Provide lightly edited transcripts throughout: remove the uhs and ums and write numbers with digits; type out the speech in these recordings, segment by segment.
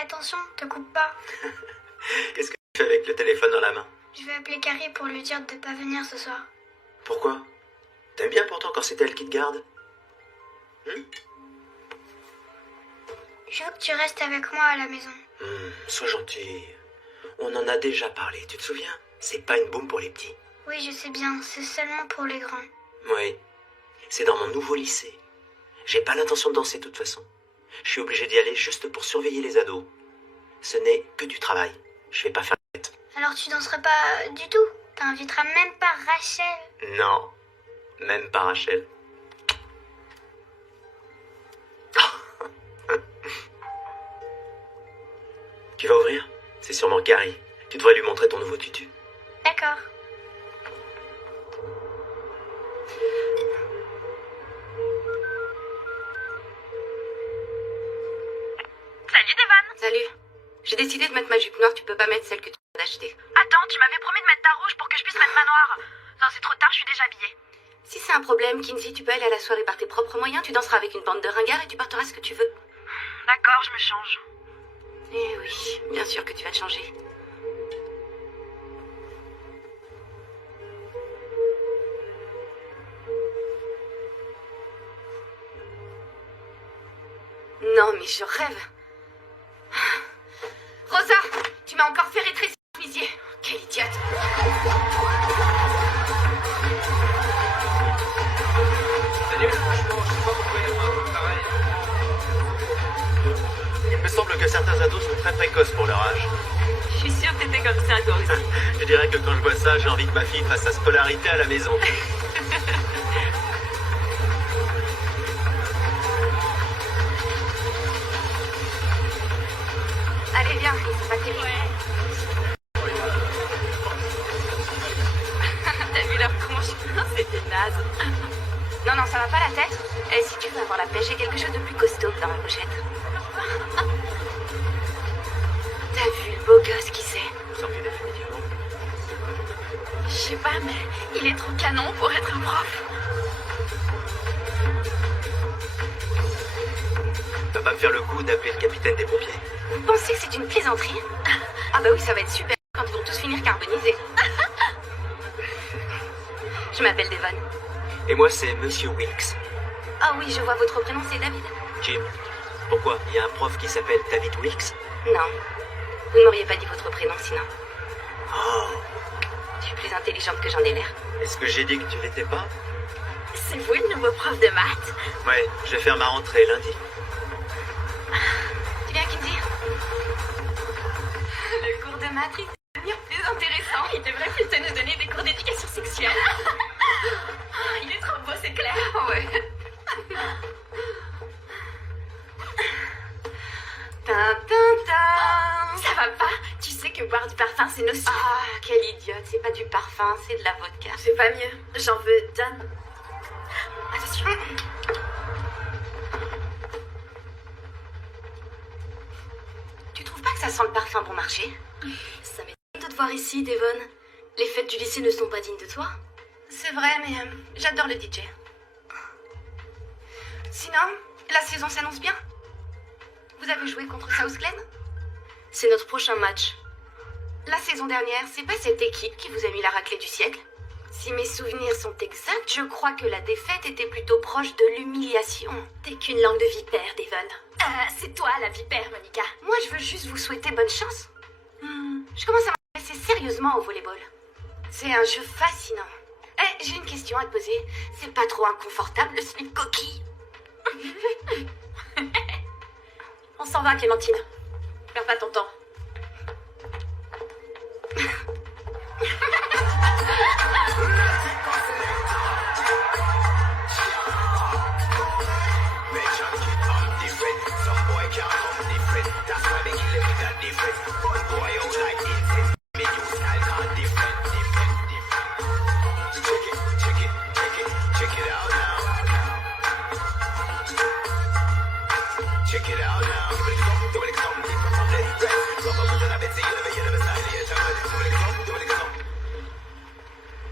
attention, te coupe pas. Qu'est-ce que tu fais avec le téléphone dans la main? Je vais appeler Carrie pour lui dire de pas venir ce soir. Pourquoi? T'aimes bien pourtant quand c'est elle qui te garde? Je veux que tu restes avec moi à la maison. Sois gentil. On en a déjà parlé, tu te souviens? C'est pas une boum pour les petits. Oui, je sais bien, c'est seulement pour les grands. Oui. C'est dans mon nouveau lycée. J'ai pas l'intention de danser de toute façon. Je suis obligé d'y aller juste pour surveiller les ados. Ce n'est que du travail. Je vais pas faire la fête. Alors tu danseras pas du tout? T'inviteras même pas Rachel? Non. Même pas Rachel. Tu vas ouvrir? C'est sûrement Carrie. Tu devrais lui montrer ton nouveau tutu. D'accord. Salut Devon. Salut. J'ai décidé de mettre ma jupe noire, tu peux pas mettre celle que tu viens d'acheter. Attends, tu m'avais promis de mettre ta rouge pour que je puisse mettre ma noire. Non, c'est trop tard, je suis déjà habillée. Si c'est un problème, Kinsey, tu peux aller à la soirée par tes propres moyens, tu danseras avec une bande de ringards et tu porteras ce que tu veux. D'accord, je me change. Eh oui, bien sûr que tu vas te changer. Non, mais je rêve. Rosa, tu m'as encore fait rétrécir le chemisier. Quelle idiote. Salut, franchement, je sais pas pourquoi il est pas au travail. Il me semble que certains ados sont très précoces pour leur âge. Je suis sûre que t'étais comme ça, toi aussi. Je dirais que quand je vois ça, j'ai envie que ma fille fasse sa scolarité à la maison. Allez, viens, c'est pas terrible. T'as vu leur tronche? C'était naze. Non, non, ça va pas la tête. Et si tu veux avoir la pêche, j'ai quelque chose de plus costaud dans ma pochette. T'as vu le beau gosse qui c'est? Sorti définitivement. Je sais pas, mais il est trop canon pour être un prof. Tu vas pas me faire le coup d'appeler le capitaine des pompiers? Vous pensez que c'est une plaisanterie? Ah bah oui, ça va être super quand ils vont tous finir carbonisés. Je m'appelle Devon. Et moi, c'est Monsieur Wilkes. Ah oui, je vois votre prénom, c'est David. Jim. Pourquoi? Il y a un prof qui s'appelle David Wilkes? Non, vous ne m'auriez pas dit votre prénom sinon. Oh. Je suis plus intelligente que j'en ai l'air. Est-ce que j'ai dit que tu l'étais pas? C'est vous le nouveau prof de maths? Ouais, je vais faire ma rentrée lundi. Tu viens, Kinsey? Le cours de maths, il va devenir plus intéressant. Il devrait plutôt nous donner des cours d'éducation sexuelle. Il est trop beau, c'est clair. Ouais. Tin, tin, tin. Ça va pas? Tu sais que boire du parfum, c'est nocif. Ah, quelle idiote. C'est pas du parfum, c'est de la vodka. C'est pas mieux. J'en veux, donne. Attention. Tu trouves pas que ça sent le parfum bon marché? Ça m'étonne de te voir ici, Devon. Les fêtes du lycée ne sont pas dignes de toi. C'est vrai, mais j'adore le DJ. Sinon, la saison s'annonce bien. Vous avez joué contre South Glen? C'est notre prochain match. La saison dernière, c'est pas cette équipe qui vous a mis la raclée du siècle? Si mes souvenirs sont exacts, je crois que la défaite était plutôt proche de l'humiliation. T'es qu'une langue de vipère, Devon. C'est toi la vipère, Monica. Moi, je veux juste vous souhaiter bonne chance. Je commence à m'intéresser sérieusement au volleyball. C'est un jeu fascinant. Eh, j'ai une question à te poser. C'est pas trop inconfortable, le slip coquille? On s'en va, Clémentine. Perds pas ton temps.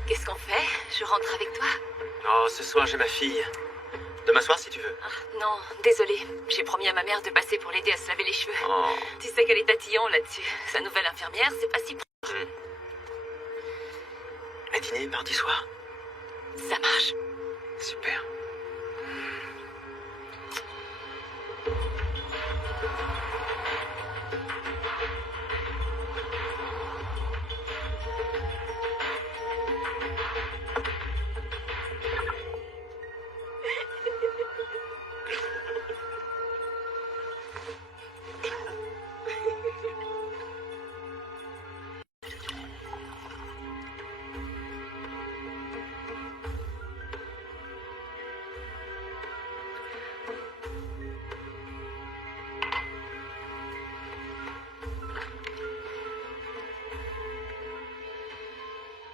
Qu'est-ce qu'on fait? Je rentre avec toi? Oh, ce soir, j'ai ma fille. Demain soir, si tu veux. Ah, non, désolée. J'ai promis à ma mère de passer pour l'aider à se laver les cheveux. Oh. Tu sais qu'elle est tatillon là-dessus. Sa nouvelle infirmière, c'est pas si... Un dîner mardi soir? Ça marche. Super.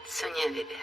Sonia Weber.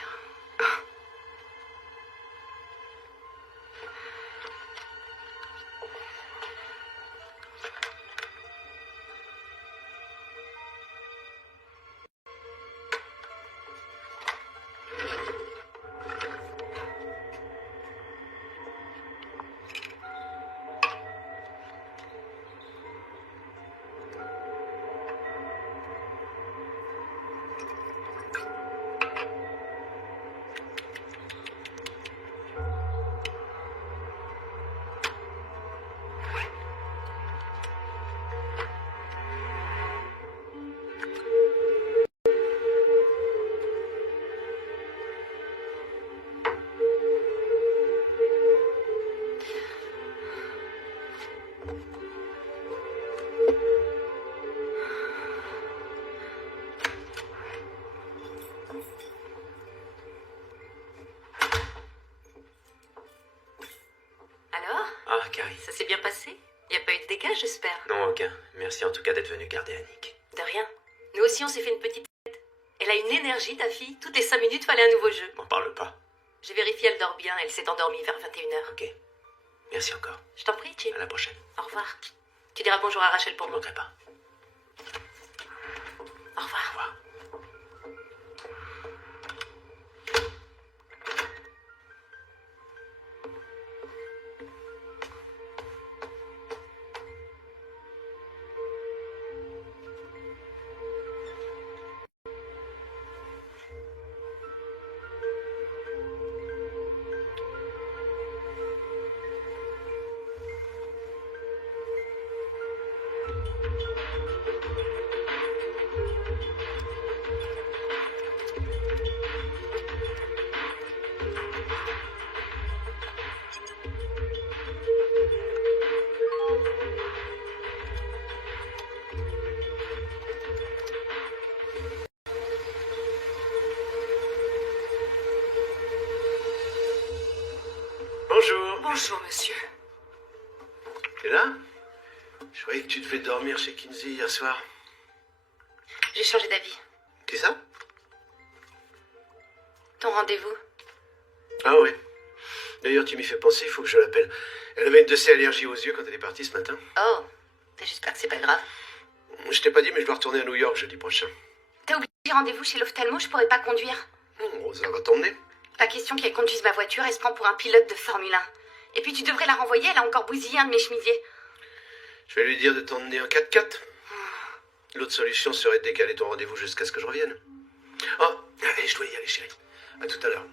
Alors, Ah, Carrie. ça s'est bien passé? Y a pas eu de dégâts, j'espère? Non, aucun. Merci en tout cas d'être venu garder Annick. De rien. Nous aussi, on s'est fait une petite tête. Elle a une énergie, ta fille. Toutes les 5 minutes, fallait un nouveau jeu. M'en parle pas. J'ai vérifié, elle dort bien. Elle s'est endormie vers 21h. Ok. Merci encore. Je t'en prie, Jim. À la prochaine. Au revoir. Tu diras bonjour à Rachel pour Je moi. manquerai pas. Au revoir. Au revoir. Bonjour. Bonjour, monsieur. T'es là? Je croyais que tu devais dormir chez Kinsey hier soir. J'ai changé d'avis. C'est ça? Ton rendez-vous? Ah ouais. D'ailleurs, tu m'y fais penser, il faut que je l'appelle. Elle avait une de ces allergies aux yeux quand elle est partie ce matin. Oh, j'espère que c'est pas grave. Je t'ai pas dit, mais je dois retourner à New York jeudi prochain. T'as oublié rendez-vous chez l'ophtalmo, je pourrais pas conduire. Rosa va t'emmener. Pas question qu'elle conduise ma voiture, elle se prend pour un pilote de Formule 1. Et puis tu devrais la renvoyer, elle a encore bousillé un de mes chemisiers. Je vais lui dire de t'emmener en 4x4. L'autre solution serait de décaler ton rendez-vous jusqu'à ce que je revienne. Oh, allez, je dois y aller, chérie. À tout à l'heure.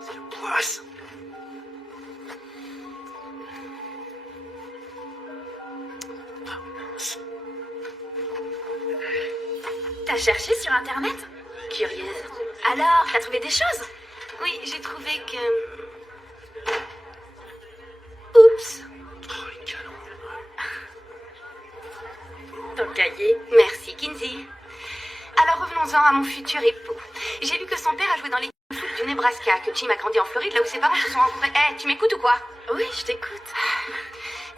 C'est le poisse. T'as cherché sur Internet? Curieuse. Alors, t'as trouvé des choses? Oui, j'ai trouvé que... Oups. Oh, les canons. Ton cahier. Merci, Kinsey. Alors revenons-en à mon futur époux. J'ai lu que son père a joué dans l'équipe de foot du Nebraska, que Jim a grandi en Floride, là où ses parents se sont rencontrés. Eh, tu m'écoutes ou quoi? Oui, je t'écoute.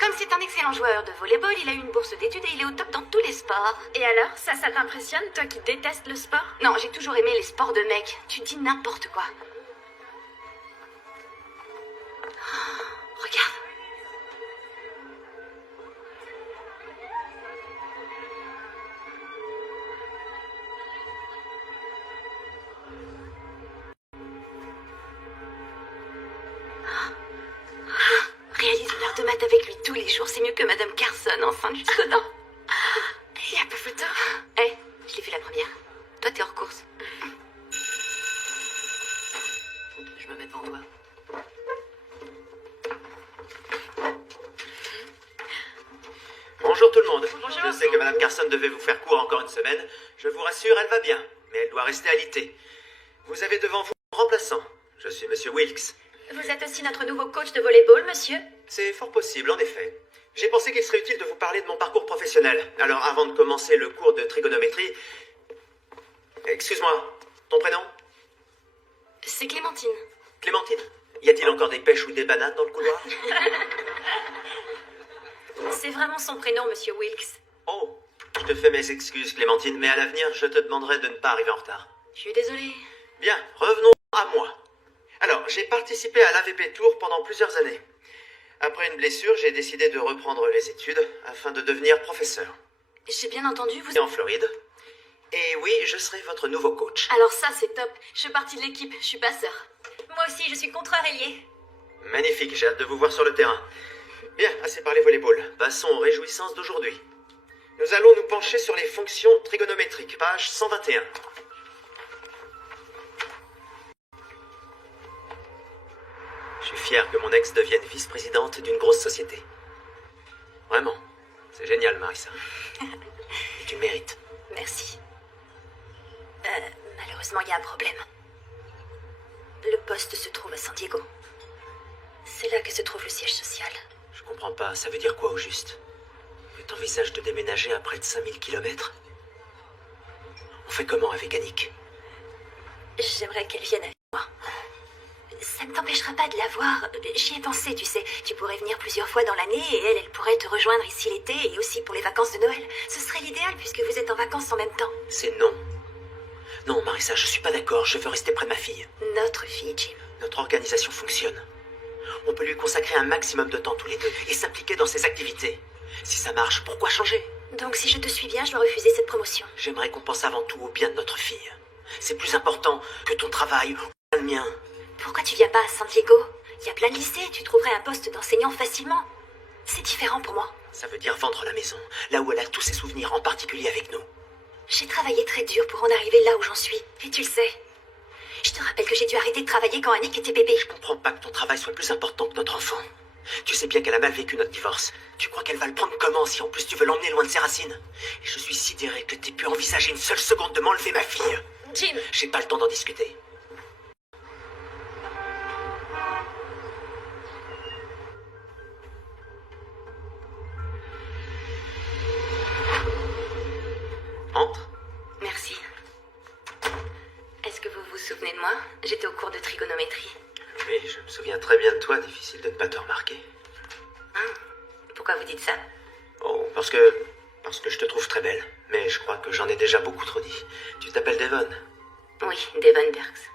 Comme c'est un excellent joueur de volleyball, il a eu une bourse d'études et il est au top dans tous les sports. Et alors, ça t'impressionne, toi qui détestes le sport? Non, j'ai toujours aimé les sports de mecs. Tu dis n'importe quoi. Oh, regarde. les jours, c'est mieux que Madame Carson, enceinte jusqu'aux dents. Il y a pas photo. Eh, je l'ai fait la première. Toi, t'es hors course. Je me mets devant toi. Bonjour tout le monde. Bonjour. Je sais que Madame Carson devait vous faire court encore une semaine. Je vous rassure, elle va bien, mais elle doit rester alitée. Vous avez devant vous un remplaçant. Je suis Monsieur Wilkes. Vous êtes aussi notre nouveau coach de volleyball, monsieur? C'est fort possible, en effet. J'ai pensé qu'il serait utile de vous parler de mon parcours professionnel. Alors, avant de commencer le cours de trigonométrie... Excuse-moi, ton prénom? C'est Clémentine. Clémentine? Y a-t-il encore des pêches ou des bananes dans le couloir? C'est vraiment son prénom, monsieur Wilkes. Oh, je te fais mes excuses, Clémentine, mais à l'avenir, je te demanderai de ne pas arriver en retard. Je suis désolée. Bien, revenons à moi. Alors, j'ai participé à l'AVP Tour pendant plusieurs années. Après une blessure, j'ai décidé de reprendre les études afin de devenir professeur. J'ai bien entendu, vous... Et en Floride. Et oui, je serai votre nouveau coach. Alors ça, c'est top. Je fais partie de l'équipe, je suis passeur. Moi aussi, je suis contreur ailier. Magnifique, j'ai hâte de vous voir sur le terrain. Bien, assez parlé volleyball. Passons aux réjouissances d'aujourd'hui. Nous allons nous pencher sur les fonctions trigonométriques, page 121. Je suis fier que mon ex devienne vice-présidente d'une grosse société. Vraiment, c'est génial, Marissa. Et tu le mérites. Merci. Malheureusement, il y a un problème. Le poste se trouve à San Diego. C'est là que se trouve le siège social. Je comprends pas, ça veut dire quoi au juste? Que t'envisages de déménager à près de 5000 kilomètres? On fait comment avec Annick? J'aimerais qu'elle vienne avec moi. Ça ne t'empêchera pas de la voir. J'y ai pensé, tu sais. Tu pourrais venir plusieurs fois dans l'année et elle pourrait te rejoindre ici l'été et aussi pour les vacances de Noël. Ce serait l'idéal puisque vous êtes en vacances en même temps. C'est non. Non, Marissa, je suis pas d'accord, je veux rester près de ma fille. Notre fille, Jim. Notre organisation fonctionne. On peut lui consacrer un maximum de temps tous les deux et s'impliquer dans ses activités. Si ça marche, pourquoi changer? Donc si je te suis bien, je dois refuser cette promotion. J'aimerais qu'on pense avant tout au bien de notre fille. C'est plus important que ton travail ou le mien. Pourquoi tu viens pas à San Diego? Il y a plein de lycées, tu trouverais un poste d'enseignant facilement. C'est différent pour moi. Ça veut dire vendre la maison, là où elle a tous ses souvenirs, en particulier avec nous. J'ai travaillé très dur pour en arriver là où j'en suis, et tu le sais. Je te rappelle que j'ai dû arrêter de travailler quand Annick était bébé. Je comprends pas que ton travail soit plus important que notre enfant. Tu sais bien qu'elle a mal vécu notre divorce. Tu crois qu'elle va le prendre comment si en plus tu veux l'emmener loin de ses racines? Et je suis sidéré que t'aies pu envisager une seule seconde de m'enlever ma fille. Jim, J'ai pas le temps d'en discuter. Entre. Merci. Est-ce que vous vous souvenez de moi? J'étais au cours de trigonométrie. Oui, je me souviens très bien de toi, difficile de ne pas te remarquer. Pourquoi vous dites ça? Oh, parce que je te trouve très belle. Mais je crois que j'en ai déjà beaucoup trop dit. Tu t'appelles Devon. Oui, Devon Burks.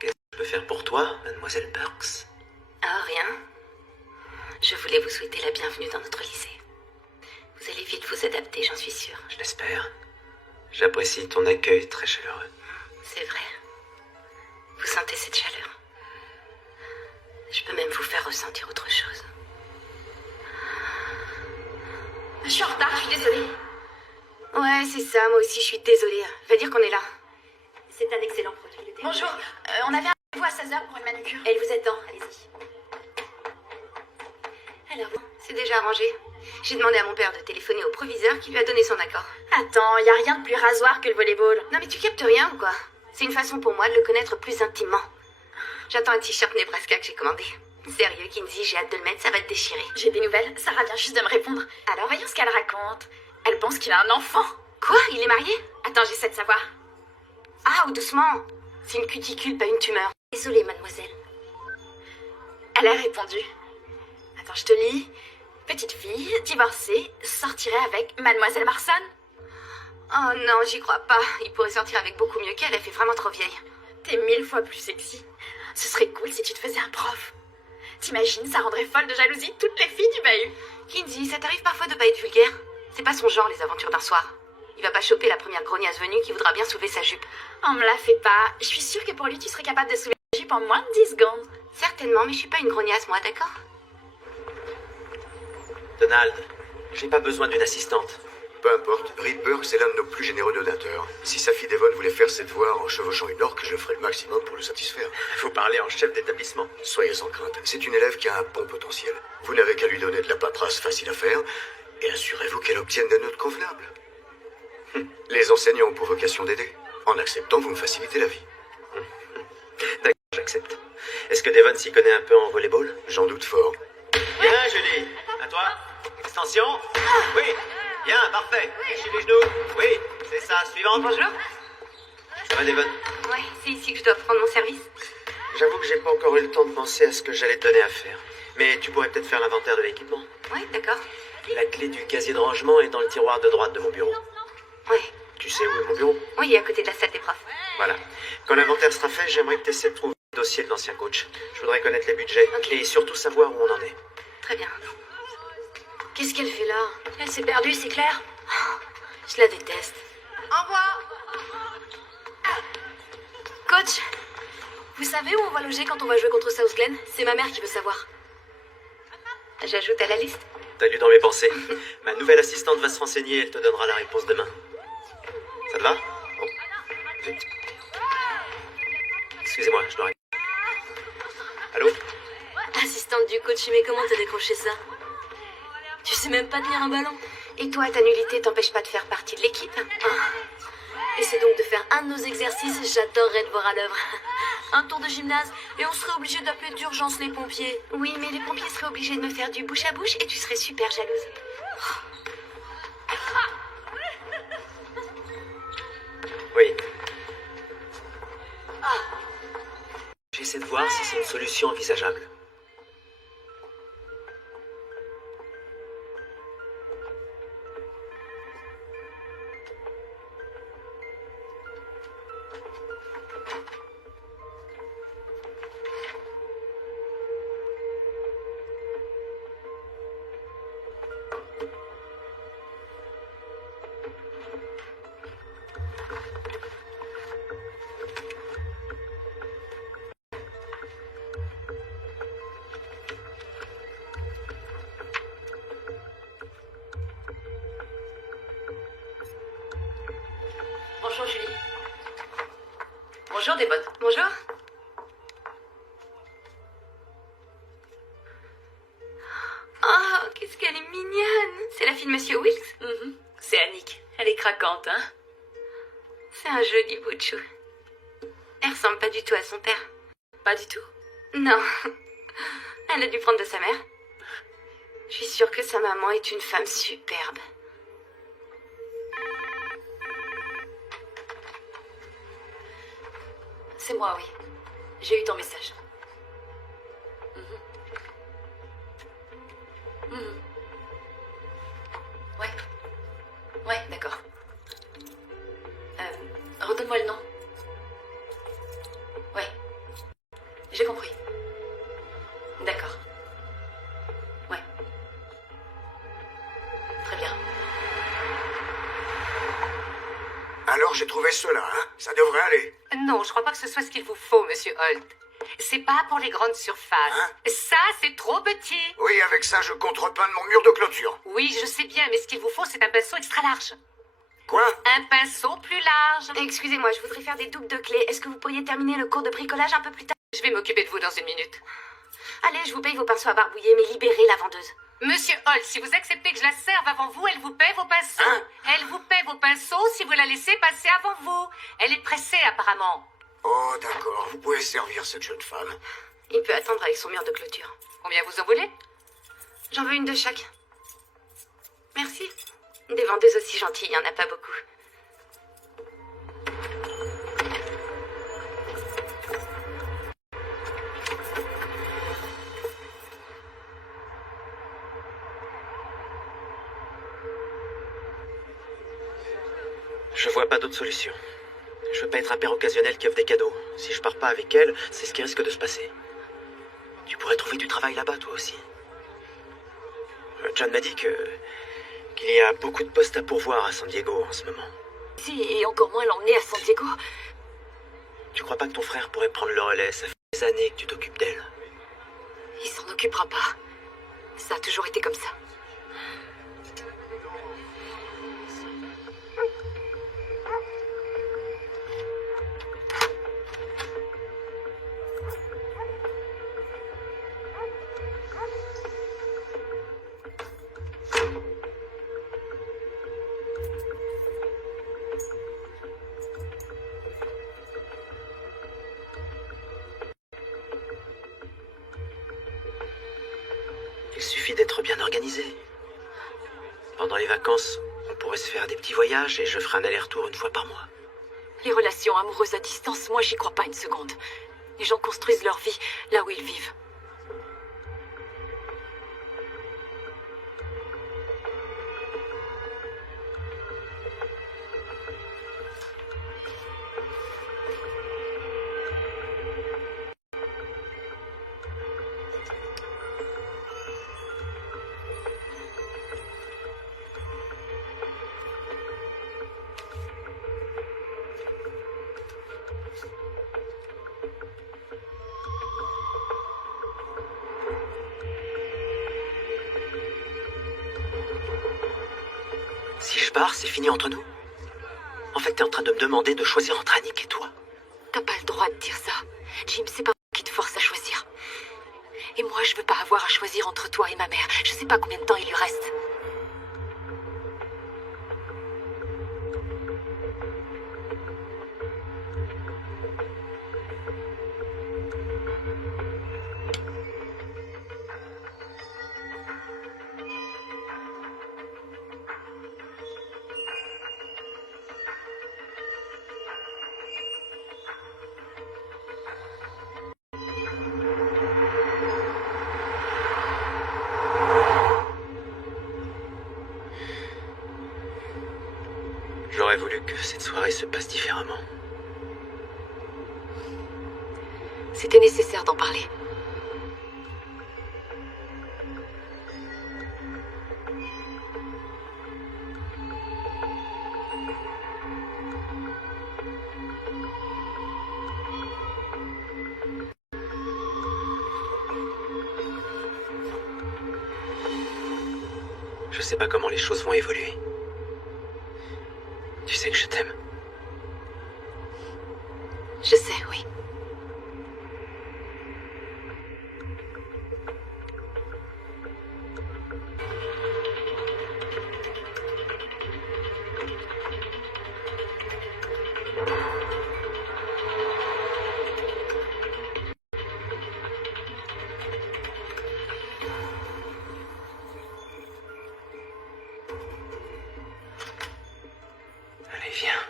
Qu'est-ce que je peux faire pour toi, mademoiselle Burks? Ah, rien. Je voulais vous souhaiter la bienvenue dans notre lycée. Vous allez vite vous adapter, j'en suis sûre. Je l'espère. J'apprécie ton accueil très chaleureux. C'est vrai. Vous sentez cette chaleur? Je peux même vous faire ressentir autre chose. je suis en retard, je suis désolée. Ouais, c'est ça, moi aussi je suis désolée. Va dire qu'on est là. C'est un excellent produit, le thé. Bonjour, on avait un rendez-vous à 16h pour une manucure. Elle vous attend, allez-y. Alors, c'est déjà arrangé. J'ai demandé à mon père de téléphoner au proviseur qui lui a donné son accord. Attends, y a rien de plus rasoir que le volleyball. Non mais tu captes rien ou quoi? C'est une façon pour moi de le connaître plus intimement. J'attends un t-shirt Nebraska que j'ai commandé. Sérieux, Kinsey, j'ai hâte de le mettre, ça va te déchirer. J'ai des nouvelles, Sarah vient juste de me répondre. Alors, voyons ce qu'elle raconte. Elle pense qu'il a un enfant. Quoi? Il est marié? Attends, j'essaie de savoir. Ah, ou doucement. C'est une cuticule, pas une tumeur. Désolée, mademoiselle. Elle a répondu. Attends, je te lis. Petite fille, divorcée, sortirait avec Mademoiselle Marson. Oh non, j'y crois pas. Il pourrait sortir avec beaucoup mieux qu'elle, elle fait vraiment trop vieille. T'es 1000 fois plus sexy. Ce serait cool si tu te faisais un prof. T'imagines, ça rendrait folle de jalousie toutes les filles du bahut. Kinsey, ça t'arrive parfois de pas être vulgaire? C'est pas son genre, les aventures d'un soir. Il va pas choper la première grognasse venue qui voudra bien soulever sa jupe. On me la fait pas. Je suis sûre que pour lui, tu serais capable de soulever la jupe en moins de 10 secondes. Certainement, mais je suis pas une grognasse, moi, d'accord? Donald, j'ai pas besoin d'une assistante. Peu importe, Rydberg, c'est l'un de nos plus généreux donateurs. Si sa fille Devon voulait faire ses devoirs en chevauchant une orque, je ferai le maximum pour le satisfaire. Faut parler en chef d'établissement. Soyez sans crainte, c'est une élève qui a un bon potentiel. Vous n'avez qu'à lui donner de la paperasse facile à faire, et assurez-vous qu'elle obtienne des notes convenables. Les enseignants ont pour vocation d'aider. En acceptant, vous me facilitez la vie. D'accord, j'accepte. Est-ce que Devon s'y connaît un peu en volleyball? J'en doute fort. Bien, Julie. À toi. Extension. Oui. Bien, parfait. Lâchez les genoux. Oui, c'est ça. Suivante. Bonjour. Ça va, Devon? Ouais, c'est ici que je dois prendre mon service. J'avoue que j'ai pas encore eu le temps de penser à ce que j'allais te donner à faire. Mais tu pourrais peut-être faire l'inventaire de l'équipement. Ouais, d'accord. La clé du casier de rangement est dans le tiroir de droite de mon bureau. Ouais. Tu sais où est mon bureau? Oui, à côté de la salle des profs. Voilà. Quand l'inventaire sera fait, j'aimerais que tu essaies de trouver le dossier de l'ancien coach. Je voudrais connaître les budgets Ok. et surtout savoir où on en est. Très bien. Qu'est-ce qu'elle fait là? Elle s'est perdue, c'est clair. Je la déteste. Au revoir. Coach, vous savez où on va loger quand on va jouer contre South Glen? C'est ma mère qui veut savoir. J'ajoute à la liste. T'as lu dans mes pensées. Ma nouvelle assistante va se renseigner et elle te donnera la réponse demain. Ça te va? Bon. Vite. Excusez-moi, je dois répondre. Allô? Assistante du coach, mais comment t'as décroché ça? Tu sais même pas tenir un ballon. Et toi, ta nullité t'empêche pas de faire partie de l'équipe? Et c'est donc de faire un de nos exercices, j'adorerais te voir à l'œuvre. Un tour de gymnase, et on serait obligé d'appeler d'urgence les pompiers. Oui, mais les pompiers seraient obligés de me faire du bouche à bouche et tu serais super jalouse. Oui. J'essaie de voir si c'est une solution envisageable. Bonjour Julie. Bonjour Devon. Bonjour. Oh, qu'est-ce qu'elle est mignonne. C'est la fille de Monsieur Wilkes? C'est Annick. Elle est craquante, hein. C'est un joli bout de chou. Elle ressemble pas du tout à son père. Pas du tout. Non. Elle a dû prendre de sa mère. Je suis sûre que sa maman est une femme superbe. C'est moi, oui. J'ai eu ton message. Ouais. Ouais, d'accord. Redonne-moi le nom. Ouais. J'ai compris. D'accord. Ouais. Très bien. Alors j'ai trouvé cela, hein. Ça devrait aller. Non, je crois pas que ce soit ce qu'il vous faut, Monsieur Holt. C'est pas pour les grandes surfaces. Hein? Ça, c'est trop petit. Oui, avec ça, je compte repeindre mon mur de clôture. Oui, je sais bien, mais ce qu'il vous faut, c'est un pinceau extra large. Quoi? Un pinceau plus large. Excusez-moi, je voudrais faire des doubles de clés. Est-ce que vous pourriez terminer le cours de bricolage un peu plus tard? Je vais m'occuper de vous dans une minute. Allez, je vous paye vos pinceaux à barbouiller, mais libérez la vendeuse. Monsieur Holt, si vous acceptez que je la serve avant vous, elle vous paie vos pinceaux. Hein? Elle vous paie vos pinceaux si vous la laissez passer avant vous. Elle est pressée, apparemment. Oh, d'accord. Vous pouvez servir cette jeune femme. Il peut attendre avec son mur de clôture. Combien vous en voulez? J'en veux une de chaque. Merci. Des vendeuses aussi gentilles, il n'y en a pas beaucoup. Je vois pas d'autre solution. Je veux pas être un père occasionnel qui offre des cadeaux. Si je pars pas avec elle, c'est ce qui risque de se passer. Tu pourrais trouver du travail là-bas, toi aussi. John m'a dit qu'il y a beaucoup de postes à pourvoir à San Diego en ce moment. Si, et encore moins l'emmener à San Diego. Tu crois pas que ton frère pourrait prendre le relais? Ça fait des années que tu t'occupes d'elle. Il s'en occupera pas. Ça a toujours été comme ça. Il suffit d'être bien organisé. Pendant les vacances, on pourrait se faire des petits voyages et je ferai un aller-retour une fois par mois. Les relations amoureuses à distance, moi j'y crois pas une seconde. Les gens construisent leur vie là où ils vivent. Si je pars, c'est fini entre nous. En fait, t'es en train de me demander de choisir entre Annick et toi. T'as pas le droit de dire ça. Jim, c'est pas moi qui te force à choisir. Et moi, je veux pas avoir à choisir entre toi et ma mère. Je sais pas combien de temps il lui reste. J'aurais voulu que cette soirée se passe différemment. C'était nécessaire d'en parler. Je sais pas comment les choses vont évoluer. Tu sais que je t'aime. Je sais, oui. Allez, viens.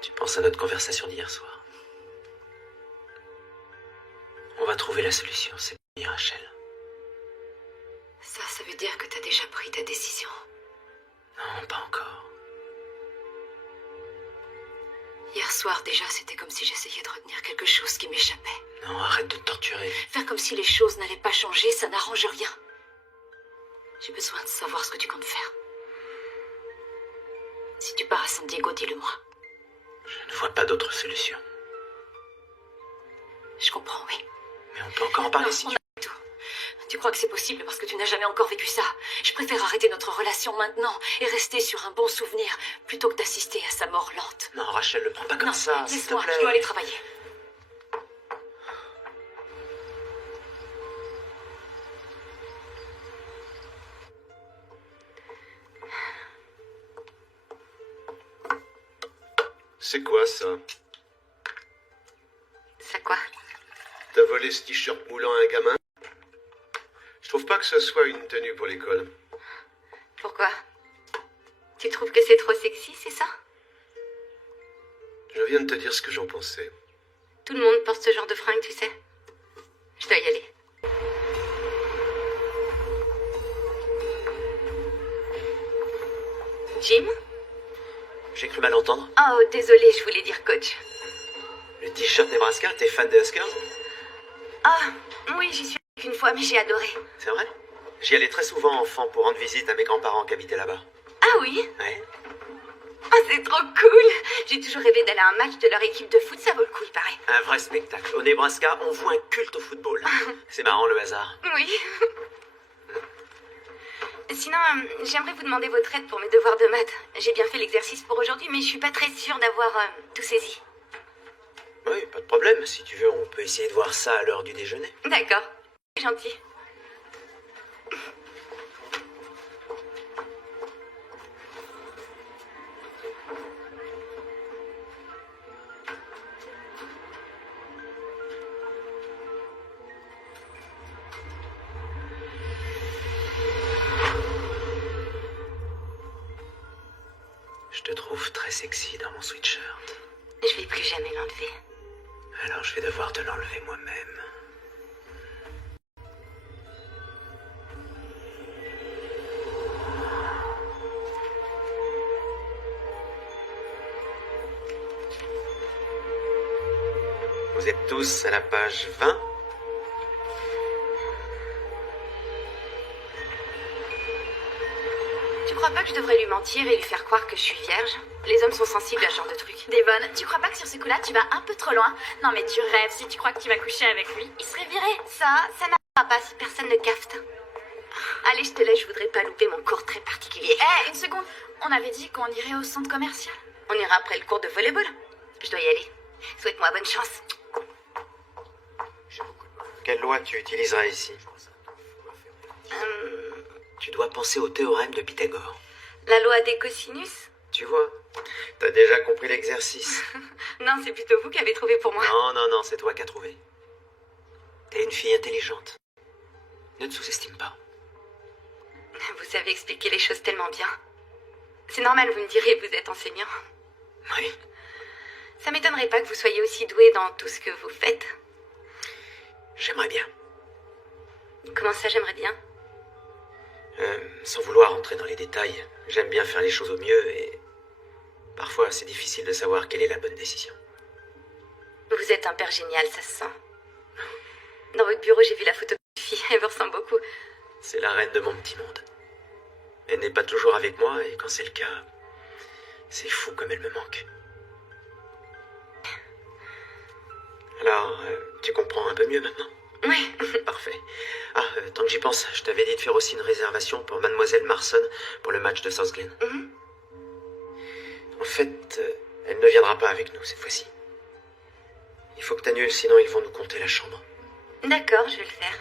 Tu penses à notre conversation d'hier soir. On va trouver la solution, c'est bien, Rachel. Ça veut dire que t'as déjà pris ta décision. Non, pas encore. Hier soir, déjà, c'était comme si j'essayais de retenir quelque chose qui m'échappait. Non, arrête de te torturer. Faire comme si les choses n'allaient pas changer, ça n'arrange rien. J'ai besoin de savoir ce que tu comptes faire. Si tu pars à San Diego, dis-le-moi. Je ne vois pas d'autre solution. Je comprends, oui. Mais on peut encore en parler Non, si on tu... arrête tout. Tu crois que c'est possible parce que tu n'as jamais encore vécu ça. Je préfère arrêter notre relation maintenant et rester sur un bon souvenir plutôt que d'assister à sa mort lente. Non, Rachel, le prends pas comme Non, ça, s'il te laisse-moi, plaît. je dois aller travailler. C'est quoi ça? Ça quoi? T'as volé ce t-shirt moulant à un gamin? Je trouve pas que ce soit une tenue pour l'école. Pourquoi? Tu trouves que c'est trop sexy, c'est ça? Je viens de te dire ce que j'en pensais. Tout le monde porte ce genre de fringues, tu sais. Je dois y aller. Jim? J'ai cru mal entendre. Oh, désolé, je voulais dire coach. Le t-shirt Nebraska, t'es fan des Huskers? Ah, oui, j'y suis allée qu'une fois, mais j'ai adoré. C'est vrai? J'y allais très souvent enfant pour rendre visite à mes grands-parents qui habitaient là-bas. Ah oui? Ouais. Oh, c'est trop cool! J'ai toujours rêvé d'aller à un match de leur équipe de foot, ça vaut le coup, il paraît. Un vrai spectacle. Au Nebraska, on voit un culte au football. C'est marrant le hasard. Oui. Sinon, j'aimerais vous demander votre aide pour mes devoirs de maths. J'ai bien fait l'exercice pour aujourd'hui, mais je suis pas très sûre d'avoir tout saisi. Oui, pas de problème. Si tu veux, on peut essayer de voir ça à l'heure du déjeuner. D'accord. C'est gentil. Je te trouve très sexy dans mon sweatshirt. Je vais plus jamais l'enlever. Alors je vais devoir te l'enlever moi-même. Vous êtes tous à la page 20. Tu crois pas que je devrais lui mentir et lui faire croire que je suis vierge? Les hommes sont sensibles à ce genre de truc. Devon, tu crois pas que sur ce coup-là, tu vas un peu trop loin? Non mais tu rêves, si tu crois que tu vas coucher avec lui, il serait viré. Ça n'arrivera pas si personne ne cafte. Allez, je te laisse, je voudrais pas louper mon cours très particulier. Eh, une seconde, on avait dit qu'on irait au centre commercial. On ira après le cours de volleyball. Je dois y aller. Souhaite-moi bonne chance. Quelle loi tu utiliseras ici? Tu dois penser au théorème de Pythagore. La loi des cosinus? Tu vois, t'as déjà compris l'exercice. Non, c'est plutôt vous qui avez trouvé pour moi. Non, c'est toi qui as trouvé. T'es une fille intelligente. Ne te sous-estime pas. Vous savez expliquer les choses tellement bien. C'est normal, vous me direz, vous êtes enseignant. Oui. Ça m'étonnerait pas que vous soyez aussi doué dans tout ce que vous faites. J'aimerais bien. Comment ça, j'aimerais bien? Sans vouloir entrer dans les détails, j'aime bien faire les choses au mieux et parfois c'est difficile de savoir quelle est la bonne décision. Vous êtes un père génial, ça se sent. Dans votre bureau, j'ai vu la photo de fille, elle vous ressemble beaucoup. C'est la reine de mon petit monde. Elle n'est pas toujours avec moi et quand c'est le cas, c'est fou comme elle me manque. Alors, tu comprends un peu mieux maintenant? Oui. Parfait. Ah, tant que j'y pense, je t'avais dit de faire aussi une réservation pour Mademoiselle Marson pour le match de South Glen. En fait, elle ne viendra pas avec nous cette fois-ci. Il faut que t'annules, sinon ils vont nous compter la chambre. D'accord, je vais le faire.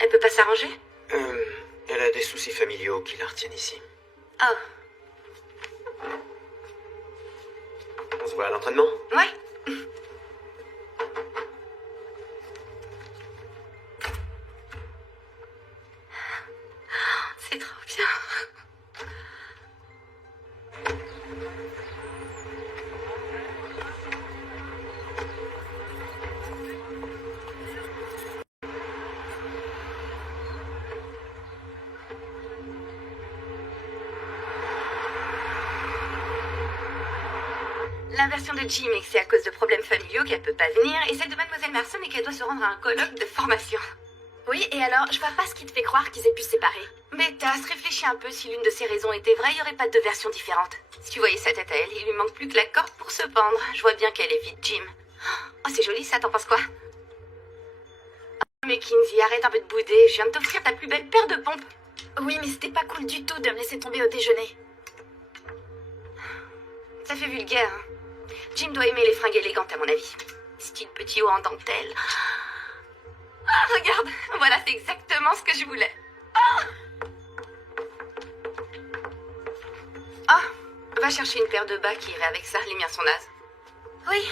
Elle peut pas s'arranger? Elle a des soucis familiaux qui la retiennent ici. Oh. On se voit à l'entraînement? Ouais. C'est trop bien. La version de Jim est que c'est à cause de problèmes familiaux qu'elle peut pas venir, et celle de Mademoiselle Marson est qu'elle doit se rendre à un colloque de formation. Oui, et alors, je vois pas ce qui te fait croire qu'ils aient pu se séparer. Mais Tass, réfléchis un peu, si l'une de ces raisons était vraie, il n'y aurait pas deux versions différentes. Si tu voyais sa tête à elle, il lui manque plus que la corde pour se pendre. Je vois bien qu'elle est vide, Jim. Oh, c'est joli ça, t'en penses quoi? Oh, mais Kinsey, arrête un peu de bouder, je viens de t'offrir ta plus belle paire de pompes. Oui, mais c'était pas cool du tout de me laisser tomber au déjeuner. Ça fait vulgaire, hein. Jim doit aimer les fringues élégantes, à mon avis. Style petit haut en dentelle. Ah, regarde, voilà, c'est exactement ce que je voulais. Ah, va chercher une paire de bas qui irait avec ça, les miens sont nazes. Oui.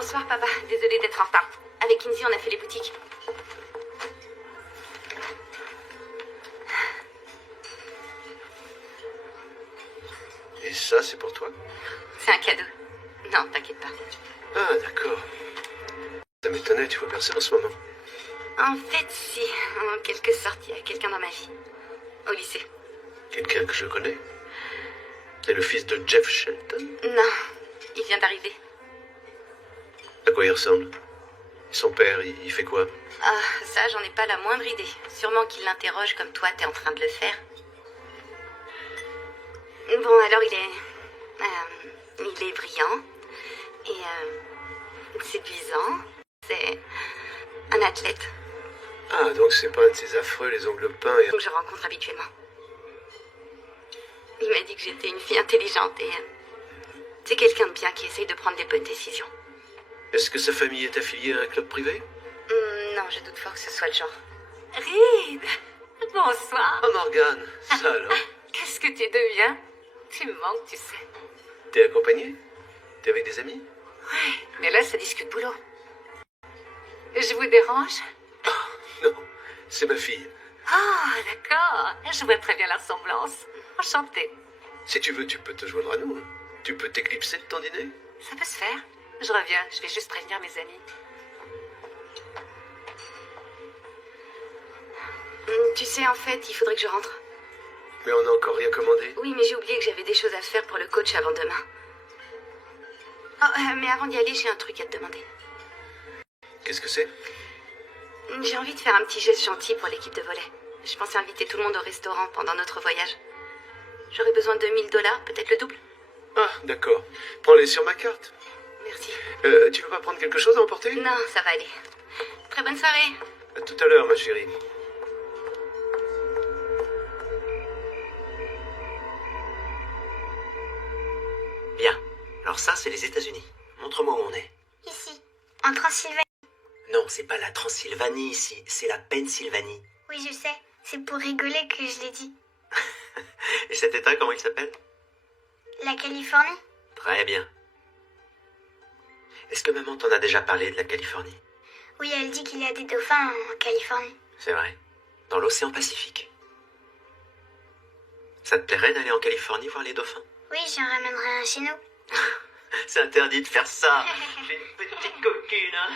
Bonsoir, papa. Désolée d'être en retard. Avec Kinsey, on a fait les boutiques. Et ça, c'est pour toi? C'est un cadeau. Non, t'inquiète pas. Ah, d'accord. Ça m'étonnait, tu vois personne en ce moment. En fait, si. En quelque sorte, il y a quelqu'un dans ma vie. Au lycée. Quelqu'un que je connais? C'est le fils de Jeff Shelton? Non, il vient d'arriver. À quoi il ressemble? Son père, il fait quoi? Ah, ça, j'en ai pas la moindre idée. Sûrement qu'il l'interroge comme toi, t'es en train de le faire. Bon, alors il est brillant et séduisant. C'est un athlète Ah, donc c'est pas un de ces affreux, les ongles peints et... que je rencontre habituellement. Il m'a dit que j'étais une fille intelligente et c'est quelqu'un de bien qui essaye de prendre des bonnes décisions. Est-ce que sa famille est affiliée à un club privé? Non, je doute fort que ce soit le genre. Reed, bonsoir. Oh, Morgane, ça alors? Qu'est-ce que tu deviens? Tu me manques, tu sais. T'es accompagné? T'es avec des amis? Mais là, ça discute boulot. Je vous dérange? Non, c'est ma fille. Ah, d'accord. Je vois très bien la ressemblance. Enchantée. Si tu veux, tu peux te joindre à nous. Tu peux t'éclipser de ton dîner? Ça peut se faire. Je reviens. Je vais juste prévenir mes amis. Tu sais, en fait, il faudrait que je rentre. Mais on n'a encore rien commandé. Oui, mais j'ai oublié que j'avais des choses à faire pour le coach avant demain. Oh, mais avant d'y aller, j'ai un truc à te demander. Qu'est-ce que c'est? J'ai envie de faire un petit geste gentil pour l'équipe de volley. Je pensais inviter tout le monde au restaurant pendant notre voyage. J'aurais besoin de $1000, peut-être le double. Ah, d'accord. Prends-les sur ma carte. Merci. Tu veux pas prendre quelque chose à emporter? Non, ça va aller. Très bonne soirée. À tout à l'heure, ma chérie. Bien. Alors ça, c'est les États-Unis. Montre-moi où on est. Ici, en Transylvanie. Non, c'est pas la Transylvanie ici, c'est la Pennsylvanie. Oui, je sais. C'est pour rigoler que je l'ai dit. Et cet état, comment il s'appelle? La Californie? Très bien. Est-ce que maman t'en a déjà parlé de la Californie? Oui, elle dit qu'il y a des dauphins en Californie. C'est vrai. Dans l'océan Pacifique. Ça te plairait d'aller en Californie voir les dauphins? Oui, j'en ramènerai un chez nous. C'est interdit de faire ça. J'ai une petite coquine, hein.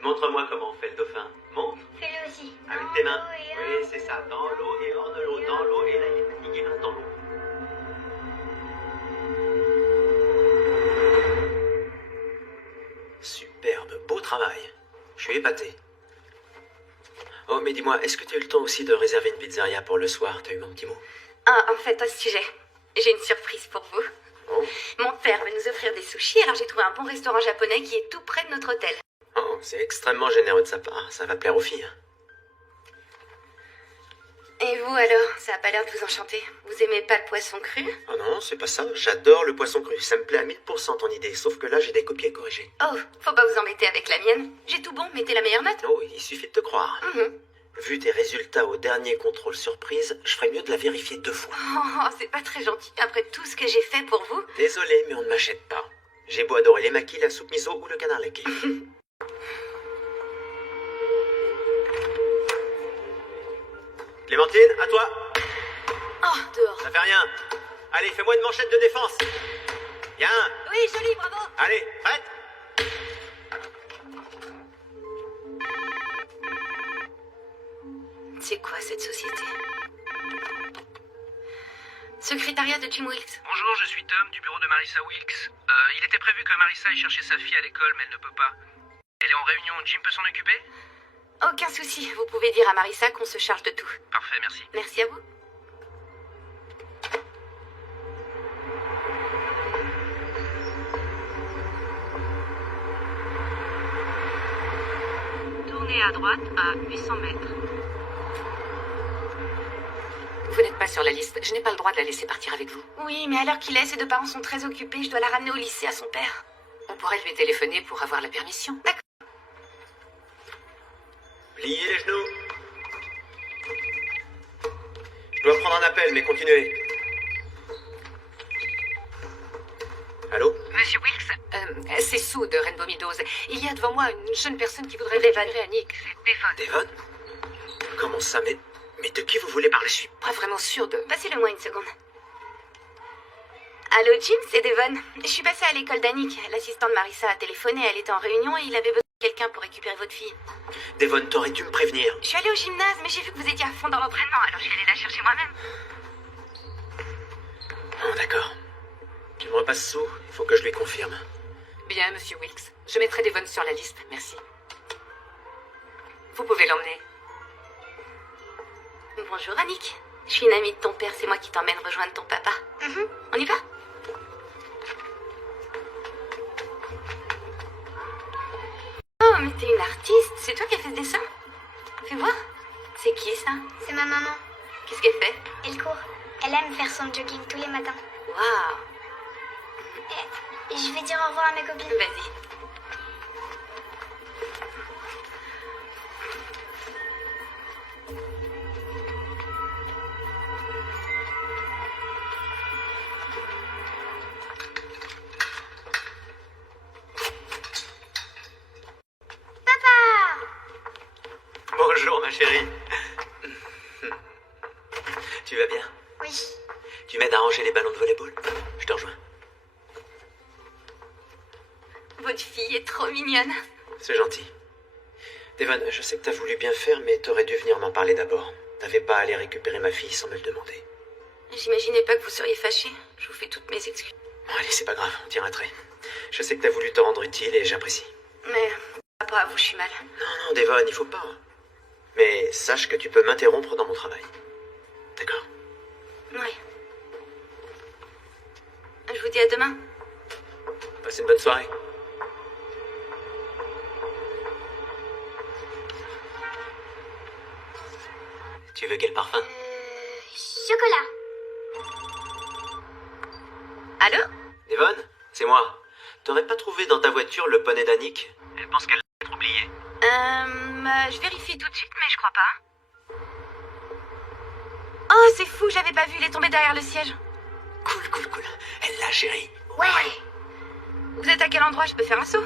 Montre-moi comment on fait le dauphin. Montre. Fais-le aussi. Avec Dans tes mains. l'eau et Oui, hors. c'est ça. Dans l'eau et hors de l'eau. Dans l'eau et là, il est fatigué, là, dans l'eau. Superbe, beau travail. Je suis épaté. Oh, mais dis-moi, est-ce que tu as eu le temps aussi de réserver une pizzeria pour le soir? T'as eu mon petit mot? Ah, en fait, à ce sujet, j'ai une surprise pour vous. Oh. Mon père veut nous offrir des sushis, alors j'ai trouvé un bon restaurant japonais qui est tout près de notre hôtel. Oh, c'est extrêmement généreux de sa part. Ça va plaire aux filles. Et vous alors, ça a pas l'air de vous enchanter? Vous aimez pas le poisson cru? Oh non, c'est pas ça. J'adore le poisson cru. Ça me plaît à 1000% ton idée. Sauf que là, j'ai des copies à corriger. Oh, faut pas vous embêter avec la mienne. J'ai tout bon, mettez la meilleure note. Oh, il suffit de te croire. Mhm. Vu tes résultats au dernier contrôle surprise, je ferais mieux de la vérifier 2 fois. Oh, c'est pas très gentil après tout ce que j'ai fait pour vous. Désolé, mais on ne m'achète pas. J'ai beau adorer les maquis, la soupe miso ou le canard laqué. Clémentine, à toi. Oh, dehors. Ça fait rien. Allez, fais-moi une manchette de défense. Bien. Oui, joli, bravo. Allez, prête? C'est quoi cette société? Secrétariat de Jim Wilkes. Bonjour, je suis Tom du bureau de Marissa Wilkes. Il était prévu que Marissa aille chercher sa fille à l'école, mais elle ne peut pas. Elle est en réunion, Jim peut s'en occuper? Aucun souci, vous pouvez dire à Marissa qu'on se charge de tout. Parfait, merci. Merci à vous. Tournez à droite à 800 mètres. Vous n'êtes pas sur la liste. Je n'ai pas le droit de la laisser partir avec vous. Oui, mais à l'heure qu'il est, ses deux parents sont très occupés. Je dois la ramener au lycée à son père. On pourrait lui téléphoner pour avoir la permission. D'accord. Pliez les genoux. Je dois prendre un appel, mais continuez. Allô? Monsieur Wilkes, c'est Sue de Rainbow Meadows. Il y a devant moi une jeune personne qui voudrait récupérer Annick. Devon? Comment ça? Mais de qui vous voulez parler? Je suis pas vraiment sûre de... Passez-le-moi une seconde. Allô, Jim, c'est Devon. Je suis passée à l'école d'Annick. L'assistante Marissa a téléphoné, elle était en réunion et il avait besoin de quelqu'un pour récupérer votre fille. Devon, t'aurais dû me prévenir. Je suis allée au gymnase, mais j'ai vu que vous étiez à fond dans l'entraînement, alors j'ai allé la chercher moi-même. Oh, d'accord. Tu me repasses Sue? Il faut que je lui confirme. Bien, monsieur Wilkes. Je mettrai Devon sur la liste, merci. Vous pouvez l'emmener. Bonjour, Annick. Je suis une amie de ton père, c'est moi qui t'emmène rejoindre ton papa. On y va? Oh, mais t'es une artiste. C'est toi qui as fait ce dessin? Fais voir. C'est qui, ça? C'est ma maman. Qu'est-ce qu'elle fait? Elle court. Elle aime faire son jogging tous les matins. Waouh. Et je vais dire au revoir à mes copines. Vas-y. Bonjour, ma chérie. Tu vas bien? Oui. Tu m'aides à ranger les ballons de volleyball? Je te rejoins. Votre fille est trop mignonne. C'est gentil. Devon, je sais que t'as voulu bien faire, mais t'aurais dû venir m'en parler d'abord. T'avais pas à aller récupérer ma fille sans me le demander. J'imaginais pas que vous seriez fâchés. Je vous fais toutes mes excuses. Bon, allez, c'est pas grave, on tire un trait. Je sais que t'as voulu te rendre utile et j'apprécie. Mais par rapport à vous, je suis mal. Non, Devon, il faut pas. Mais sache que tu peux m'interrompre dans mon travail. D'accord? Oui. Je vous dis à demain. Passez une bonne soirée. Tu veux quel parfum? Chocolat. Allô? Devon, c'est moi. T'aurais pas trouvé dans ta voiture le poney d'Annick? Elle pense qu'elle l'a peut-être oublié. Je vérifie tout de suite, mais je crois pas. Oh, c'est fou, j'avais pas vu, il est tombé derrière le siège. Cool. Elle l'a, chérie. Ouais. Vous êtes à quel endroit? Je peux faire un saut?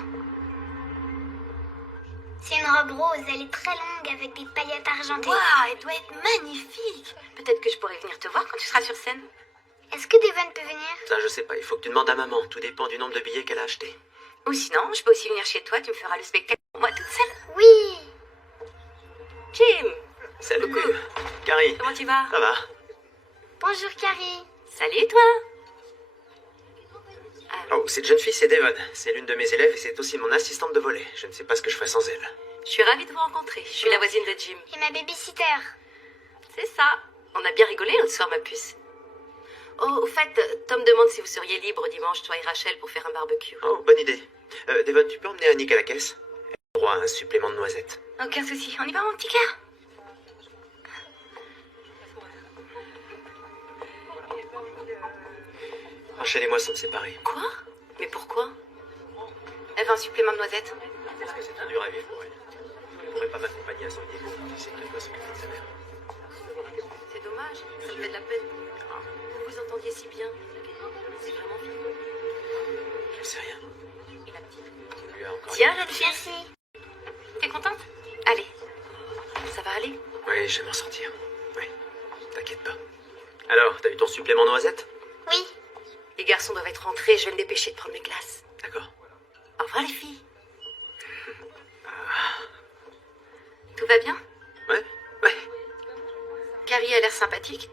C'est une robe rose, elle est très longue avec des paillettes argentées. Waouh, elle doit être magnifique. Peut-être que je pourrais venir te voir quand tu seras sur scène. Est-ce que Devon peut venir? Ça, je sais pas, il faut que tu demandes à maman. Tout dépend du nombre de billets qu'elle a acheté. Ou sinon, je peux aussi venir chez toi, tu me feras le spectacle pour moi toute seule. Oui. Jim, Salut. Coucou. Carrie. comment tu vas? Ça va? Bonjour Carrie. Salut toi. Oh, cette jeune fille, c'est Devon. C'est l'une de mes élèves et c'est aussi mon assistante de volley. Je ne sais pas ce que je ferais sans elle. Je suis ravie de vous rencontrer. Je suis la voisine de Jim. Et ma babysitter. C'est ça. On a bien rigolé l'autre soir, ma puce. Oh, au fait, Tom demande si vous seriez libre dimanche, toi et Rachel, pour faire un barbecue. Oh, bonne idée. Devon, tu peux emmener Annick à la caisse? Elle a droit à un supplément de noisettes. Aucun souci. On y va, mon petit cœur? Rachel et moi sommes séparés. Quoi? Mais pourquoi? Elle veut un supplément de noisettes. Parce que c'est un dur à vivre pour elle. Elle ne pourrait pas m'accompagner à son début. Tu sais qu'elle doit s'occuper de sa mère. C'est dommage, ça me fait de la peine. Vous vous entendiez si bien. C'est vraiment fini. Je sais rien. Et la petite? On lui a encore Tiens, jeune fille. Merci. T'es contente? Allez. Ça va aller? Oui, je vais m'en sortir. Oui, t'inquiète pas. Alors, t'as eu ton supplément noisette? Oui. Les garçons doivent être rentrés, je vais me dépêcher de prendre mes classes. D'accord. Au revoir les filles. Tout va bien? Ouais. Carrie a l'air sympathique.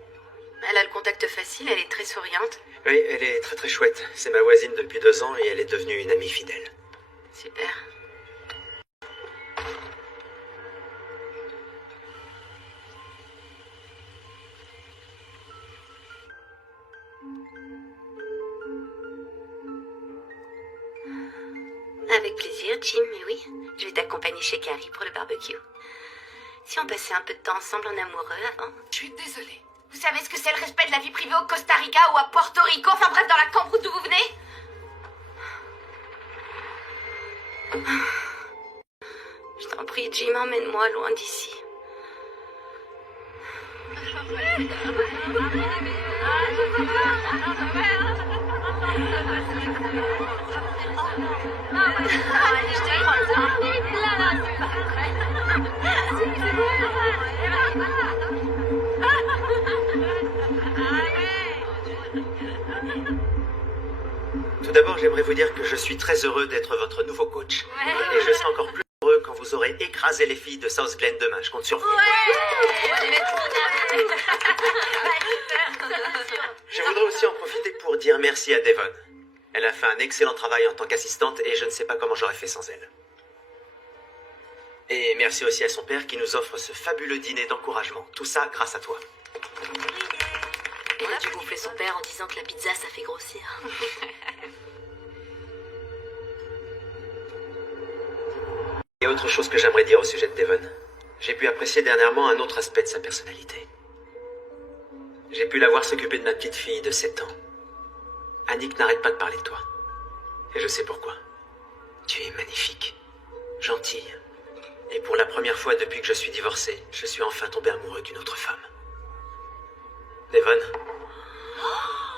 Elle a le contact facile, elle est très souriante. Oui, elle est très très chouette. C'est ma voisine depuis 2 ans et elle est devenue une amie fidèle. Super. Avec plaisir, Jim, mais oui. Je vais t'accompagner chez Carrie pour le barbecue. Si on passait un peu de temps ensemble en amoureux avant. Je suis désolée. Vous savez ce que c'est le respect de la vie privée au Costa Rica ou à Porto Rico, enfin bref, dans la cambrousse d'où vous venez? Je t'en prie, Jim, emmène-moi loin d'ici. Tout d'abord, j'aimerais vous dire que je suis très heureux d'être votre nouveau coach. Et je serai encore plus heureux quand vous aurez écrasé les filles de South Glen demain. Je compte sur vous. Je voudrais aussi en profiter pour dire merci à Devon. Elle a fait un excellent travail en tant qu'assistante et je ne sais pas comment j'aurais fait sans elle. Et merci aussi à son père qui nous offre ce fabuleux dîner d'encouragement. Tout ça grâce à toi. Elle a dû gonfler son père en disant que la pizza, ça fait grossir. Il y a autre chose que j'aimerais dire au sujet de Devon. J'ai pu apprécier dernièrement un autre aspect de sa personnalité. J'ai pu la voir s'occuper de ma petite fille de 7 ans. Annick n'arrête pas de parler de toi. Et je sais pourquoi. Tu es magnifique, gentille. Et pour la première fois depuis que je suis divorcé, je suis enfin tombé amoureux d'une autre femme. Devon.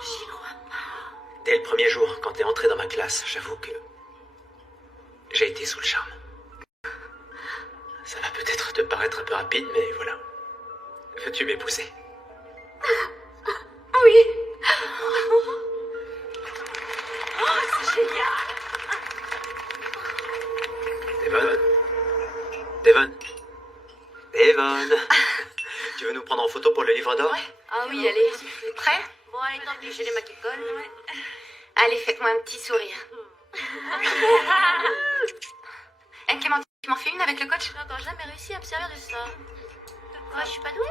J'y crois pas. Dès le premier jour, quand t'es entré dans ma classe, j'avoue que j'ai été sous le charme. Ça va peut-être te paraître un peu rapide, mais voilà. Veux-tu m'épouser? Oui. Devon. Devon. Devon. Tu veux nous prendre en photo pour le livre d'or? Ah oui, allez. Prêt? Bon, allez, tant pis, j'ai les mains qui collent. Allez, faites-moi un petit sourire. Clément, tu m'en fais une avec le coach? J'ai encore jamais réussi à me servir de ça. Quoi, je suis pas douée?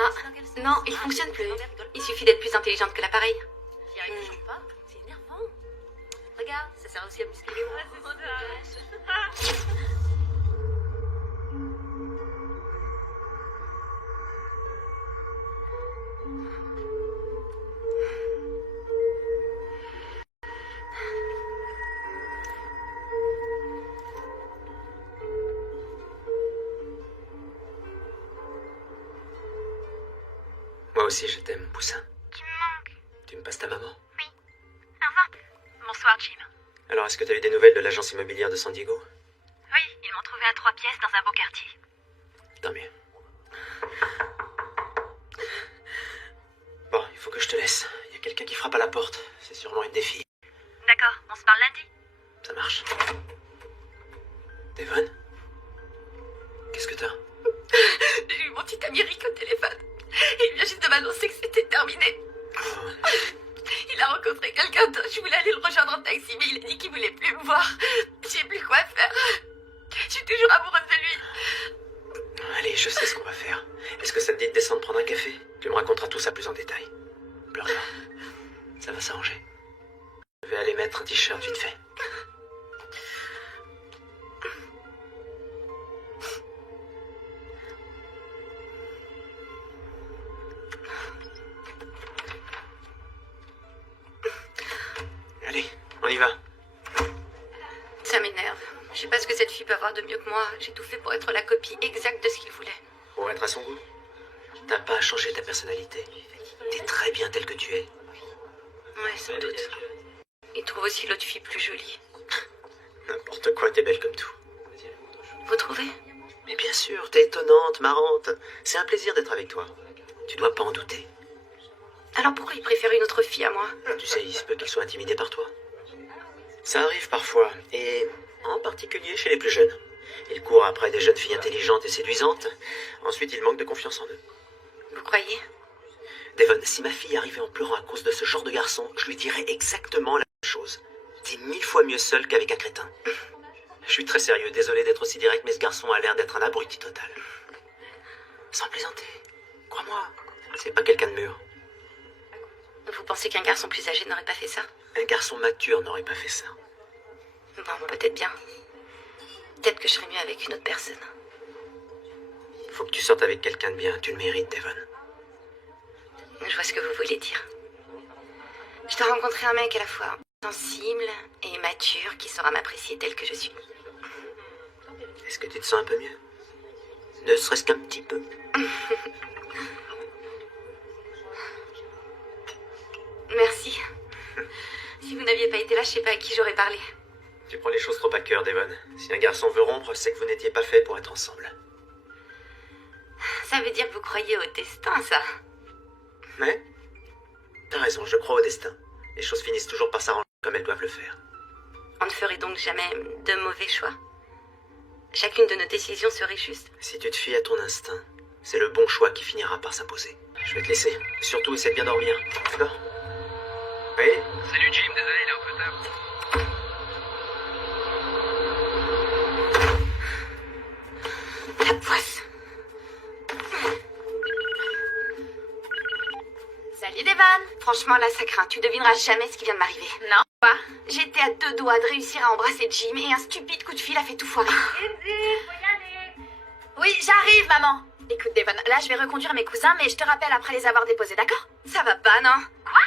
Ah, non, il fonctionne plus. Il suffit d'être plus intelligente que l'appareil. J'y arrive toujours pas. C'est énervant. Regarde, ça sert aussi à muscler les bras. Moi aussi, je t'aime, Poussin. Tu me manques. Tu me passes ta maman? Oui. Au revoir. Bonsoir, Jim. Alors, est-ce que tu as eu des nouvelles de l'agence immobilière de San Diego? Oui, ils m'ont trouvé à 3 pièces dans un beau quartier. Tant mieux. Bon, il faut que je te laisse. Il y a quelqu'un qui frappe à la porte. C'est sûrement une des filles. D'accord, on se parle lundi. Ça marche. Devon? Qu'est-ce que t'as? J'ai eu mon petit ami Rick au téléphone. Il vient juste de m'annoncer que c'était terminé. Il a rencontré quelqu'un d'autre. Je voulais aller le rejoindre en taxi, mais il a dit qu'il voulait plus me voir. J'ai plus quoi faire. Je suis toujours amoureuse de lui. Allez, je sais ce qu'on va faire. Est-ce que ça te dit de descendre prendre un café? Tu me raconteras tout ça plus en détail. Pleure pas. Ça va s'arranger. Je vais aller mettre un t-shirt vite fait. Allez, on y va. Ça m'énerve. Je sais pas ce que cette fille peut avoir de mieux que moi. J'ai tout fait pour être la copie exacte de ce qu'il voulait. Pour être à son goût. T'as pas à changer ta personnalité. T'es très bien telle que tu es. Ouais, sans doute. Il trouve aussi l'autre fille plus jolie. N'importe quoi, t'es belle comme tout. Vous trouvez? Mais bien sûr, t'es étonnante, marrante. C'est un plaisir d'être avec toi. Tu dois pas en douter. Alors pourquoi il préfère une autre fille à moi? Tu sais, il se peut qu'il soit intimidé par toi. Ça arrive parfois, et en particulier chez les plus jeunes. Il court après des jeunes filles intelligentes et séduisantes. Ensuite, il manque de confiance en eux. Vous croyez? Devon, si ma fille arrivait en pleurant à cause de ce genre de garçon, je lui dirais exactement la même chose. T'es 1000 fois mieux seul qu'avec un crétin. Je suis très sérieux, désolé d'être aussi direct, mais ce garçon a l'air d'être un abruti total. Sans plaisanter. Crois-moi, c'est pas quelqu'un de mûr. Vous pensez qu'un garçon plus âgé n'aurait pas fait ça? Un garçon mature n'aurait pas fait ça. Bon, peut-être bien. Peut-être que je serais mieux avec une autre personne. Faut que tu sortes avec quelqu'un de bien, tu le mérites, Devon. Je vois ce que vous voulez dire. Je dois rencontrer un mec à la fois sensible et mature qui saura m'apprécier tel que je suis. Est-ce que tu te sens un peu mieux? Ne serait-ce qu'un petit peu. Merci. Si vous n'aviez pas été là, je sais pas à qui j'aurais parlé. Tu prends les choses trop à cœur, Devon. Si un garçon veut rompre, c'est que vous n'étiez pas fait pour être ensemble. Ça veut dire que vous croyez au destin, ça. Mais t'as raison, je crois au destin. Les choses finissent toujours par s'arranger comme elles doivent le faire. On ne ferait donc jamais de mauvais choix. Chacune de nos décisions serait juste. Si tu te fies à ton instinct, c'est le bon choix qui finira par s'imposer. Je vais te laisser. Surtout, essaie de bien dormir. D'accord? Oui? Salut Jim, désolé, il est un peu tard. La poisse. Salut Devon. Franchement, là, ça craint. Tu devineras jamais ce qui vient de m'arriver. Non, quoi? J'étais à 2 doigts de réussir à embrasser Jim et un stupide coup de fil a fait tout foirer. Oui, j'arrive, maman. Écoute, Devon, là, je vais reconduire mes cousins, mais je te rappelle après les avoir déposés, d'accord? Ça va pas, non? Quoi?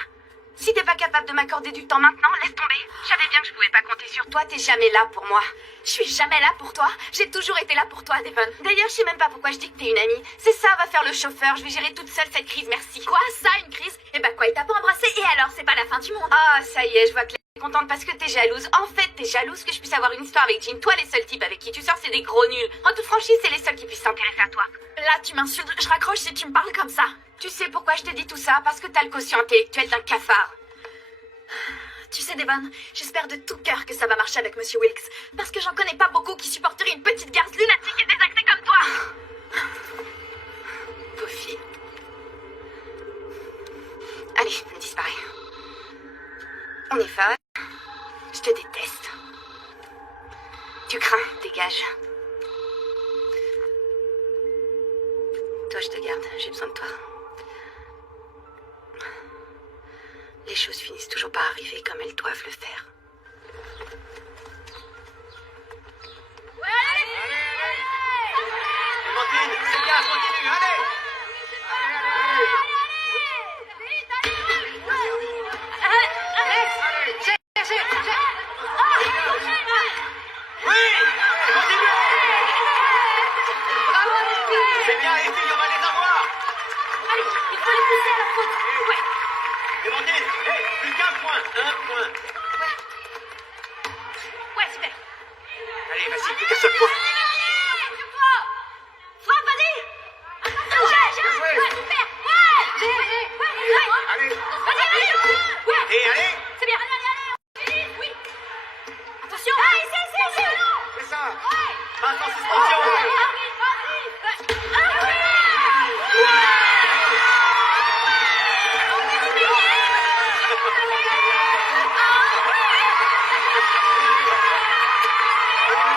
Si t'es pas capable de m'accorder du temps maintenant, laisse tomber. Je savais bien que je pouvais pas compter sur toi, t'es jamais là pour moi. Je suis jamais là pour toi. J'ai toujours été là pour toi, Devon. D'ailleurs, je sais même pas pourquoi je dis que t'es une amie. C'est ça, va faire le chauffeur, je vais gérer toute seule cette crise, merci. Quoi, ça, une crise? Eh ben quoi, il t'a pas embrassé, et alors, c'est pas la fin du monde. Ah, ça y est, je vois que t'es contente parce que t'es jalouse. En fait, t'es jalouse que je puisse avoir une histoire avec Jim. Toi, les seuls types avec qui tu sors, c'est des gros nuls. En toute franchise, c'est les seuls qui puissent s'intéresser à toi. Là, tu m'insultes, je raccroche si tu me parles comme ça. Tu sais pourquoi je te dis tout ça? Parce que t'as le quotient intellectuel d'un cafard. Tu sais, Devon, j'espère de tout cœur que ça va marcher avec Monsieur Wilkes, parce que j'en connais pas beaucoup qui supporteraient une petite garce lunatique et désaxée comme toi. Pauvre fille. Allez, disparais. On est fan. Je te déteste. Tu crains, dégage. Toi, je te garde, j'ai besoin de toi. Les choses finissent toujours par arriver comme elles doivent le faire. Clémentine, c'est bien, continue, allez! Oui! Continuez! C'est bien, les filles, on va les avoir! Allez, il faut les pousser à la faute. Ouais. Clémentine, hey, plus qu'un point, un point. Ouais, super. Allez, vas-y, plus qu'un seul point. Frappe, vas-y. joué. Ouais, super. Ouais. Allez, Vas-y. Ouais. et allez, C'est bien. Allez. Oui. Attention. Ici. c'est ça. Pas en suspension.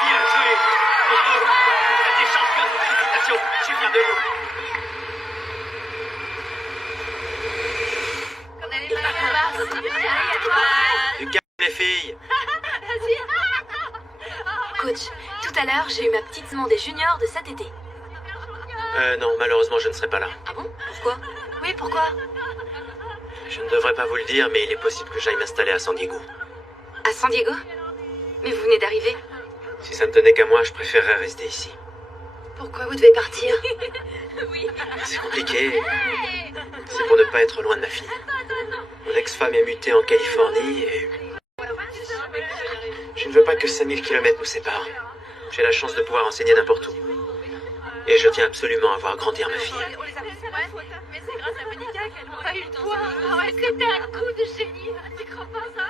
Bien joué. Bravo. Vous êtes championne, félicitations. Je suis fier de vous. Du calme, les filles. Coach, tout à l'heure, j'ai eu ma petite demandée junior de cet été. Non, malheureusement, je ne serai pas là. Ah bon? Pourquoi? Oui, pourquoi? Je ne devrais pas vous le dire, mais il est possible que j'aille m'installer à San Diego. À San Diego? Mais vous venez d'arriver. Si ça ne tenait qu'à moi, je préférerais rester ici. Pourquoi vous devez partir? C'est compliqué. C'est pour ne pas être loin de ma fille. Mon ex-femme est mutée en Californie et... Je ne veux pas que 5000 km nous séparent. J'ai la chance de pouvoir enseigner n'importe où. Et je tiens absolument à voir grandir ma fille. Mais c'est grâce à Monica qu'elle aura eu le toit. C'était un coup de génie. Tu crois pas ça?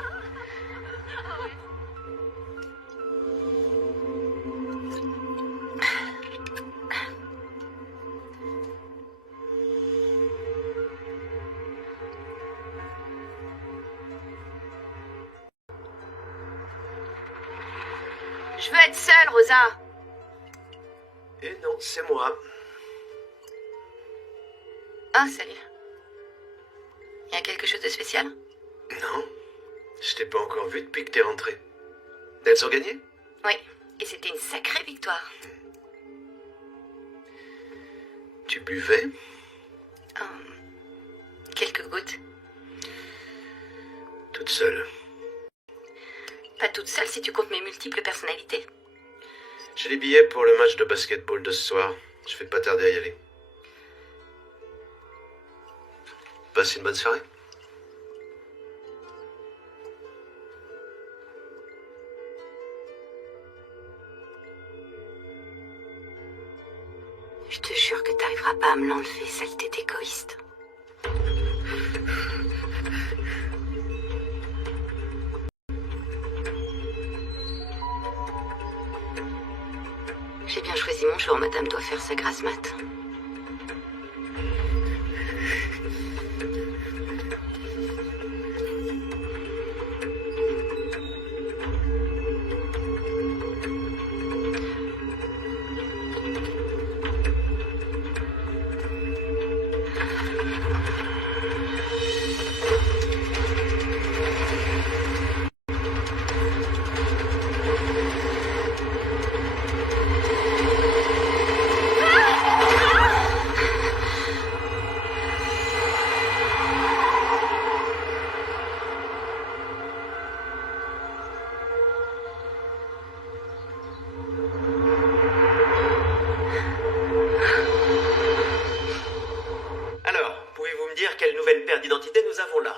Je veux être seule, Rosa. Et non, c'est moi. Ah, salut. Y a quelque chose de spécial? Non, je t'ai pas encore vu depuis que t'es rentré. Elles ont gagné? Oui, et c'était une sacrée victoire. Tu buvais? Quelques gouttes. Toute seule. Pas toute seule si tu comptes mes multiples personnalités. J'ai les billets pour le match de basketball de ce soir. Je vais pas tarder à y aller. Passe une bonne soirée. Je te jure que t'arriveras pas à me l'enlever, saleté d'égoïste. J'ai bien choisi mon jour, madame doit faire sa grasse mat. Quelle nouvelle paire d'identité nous avons là?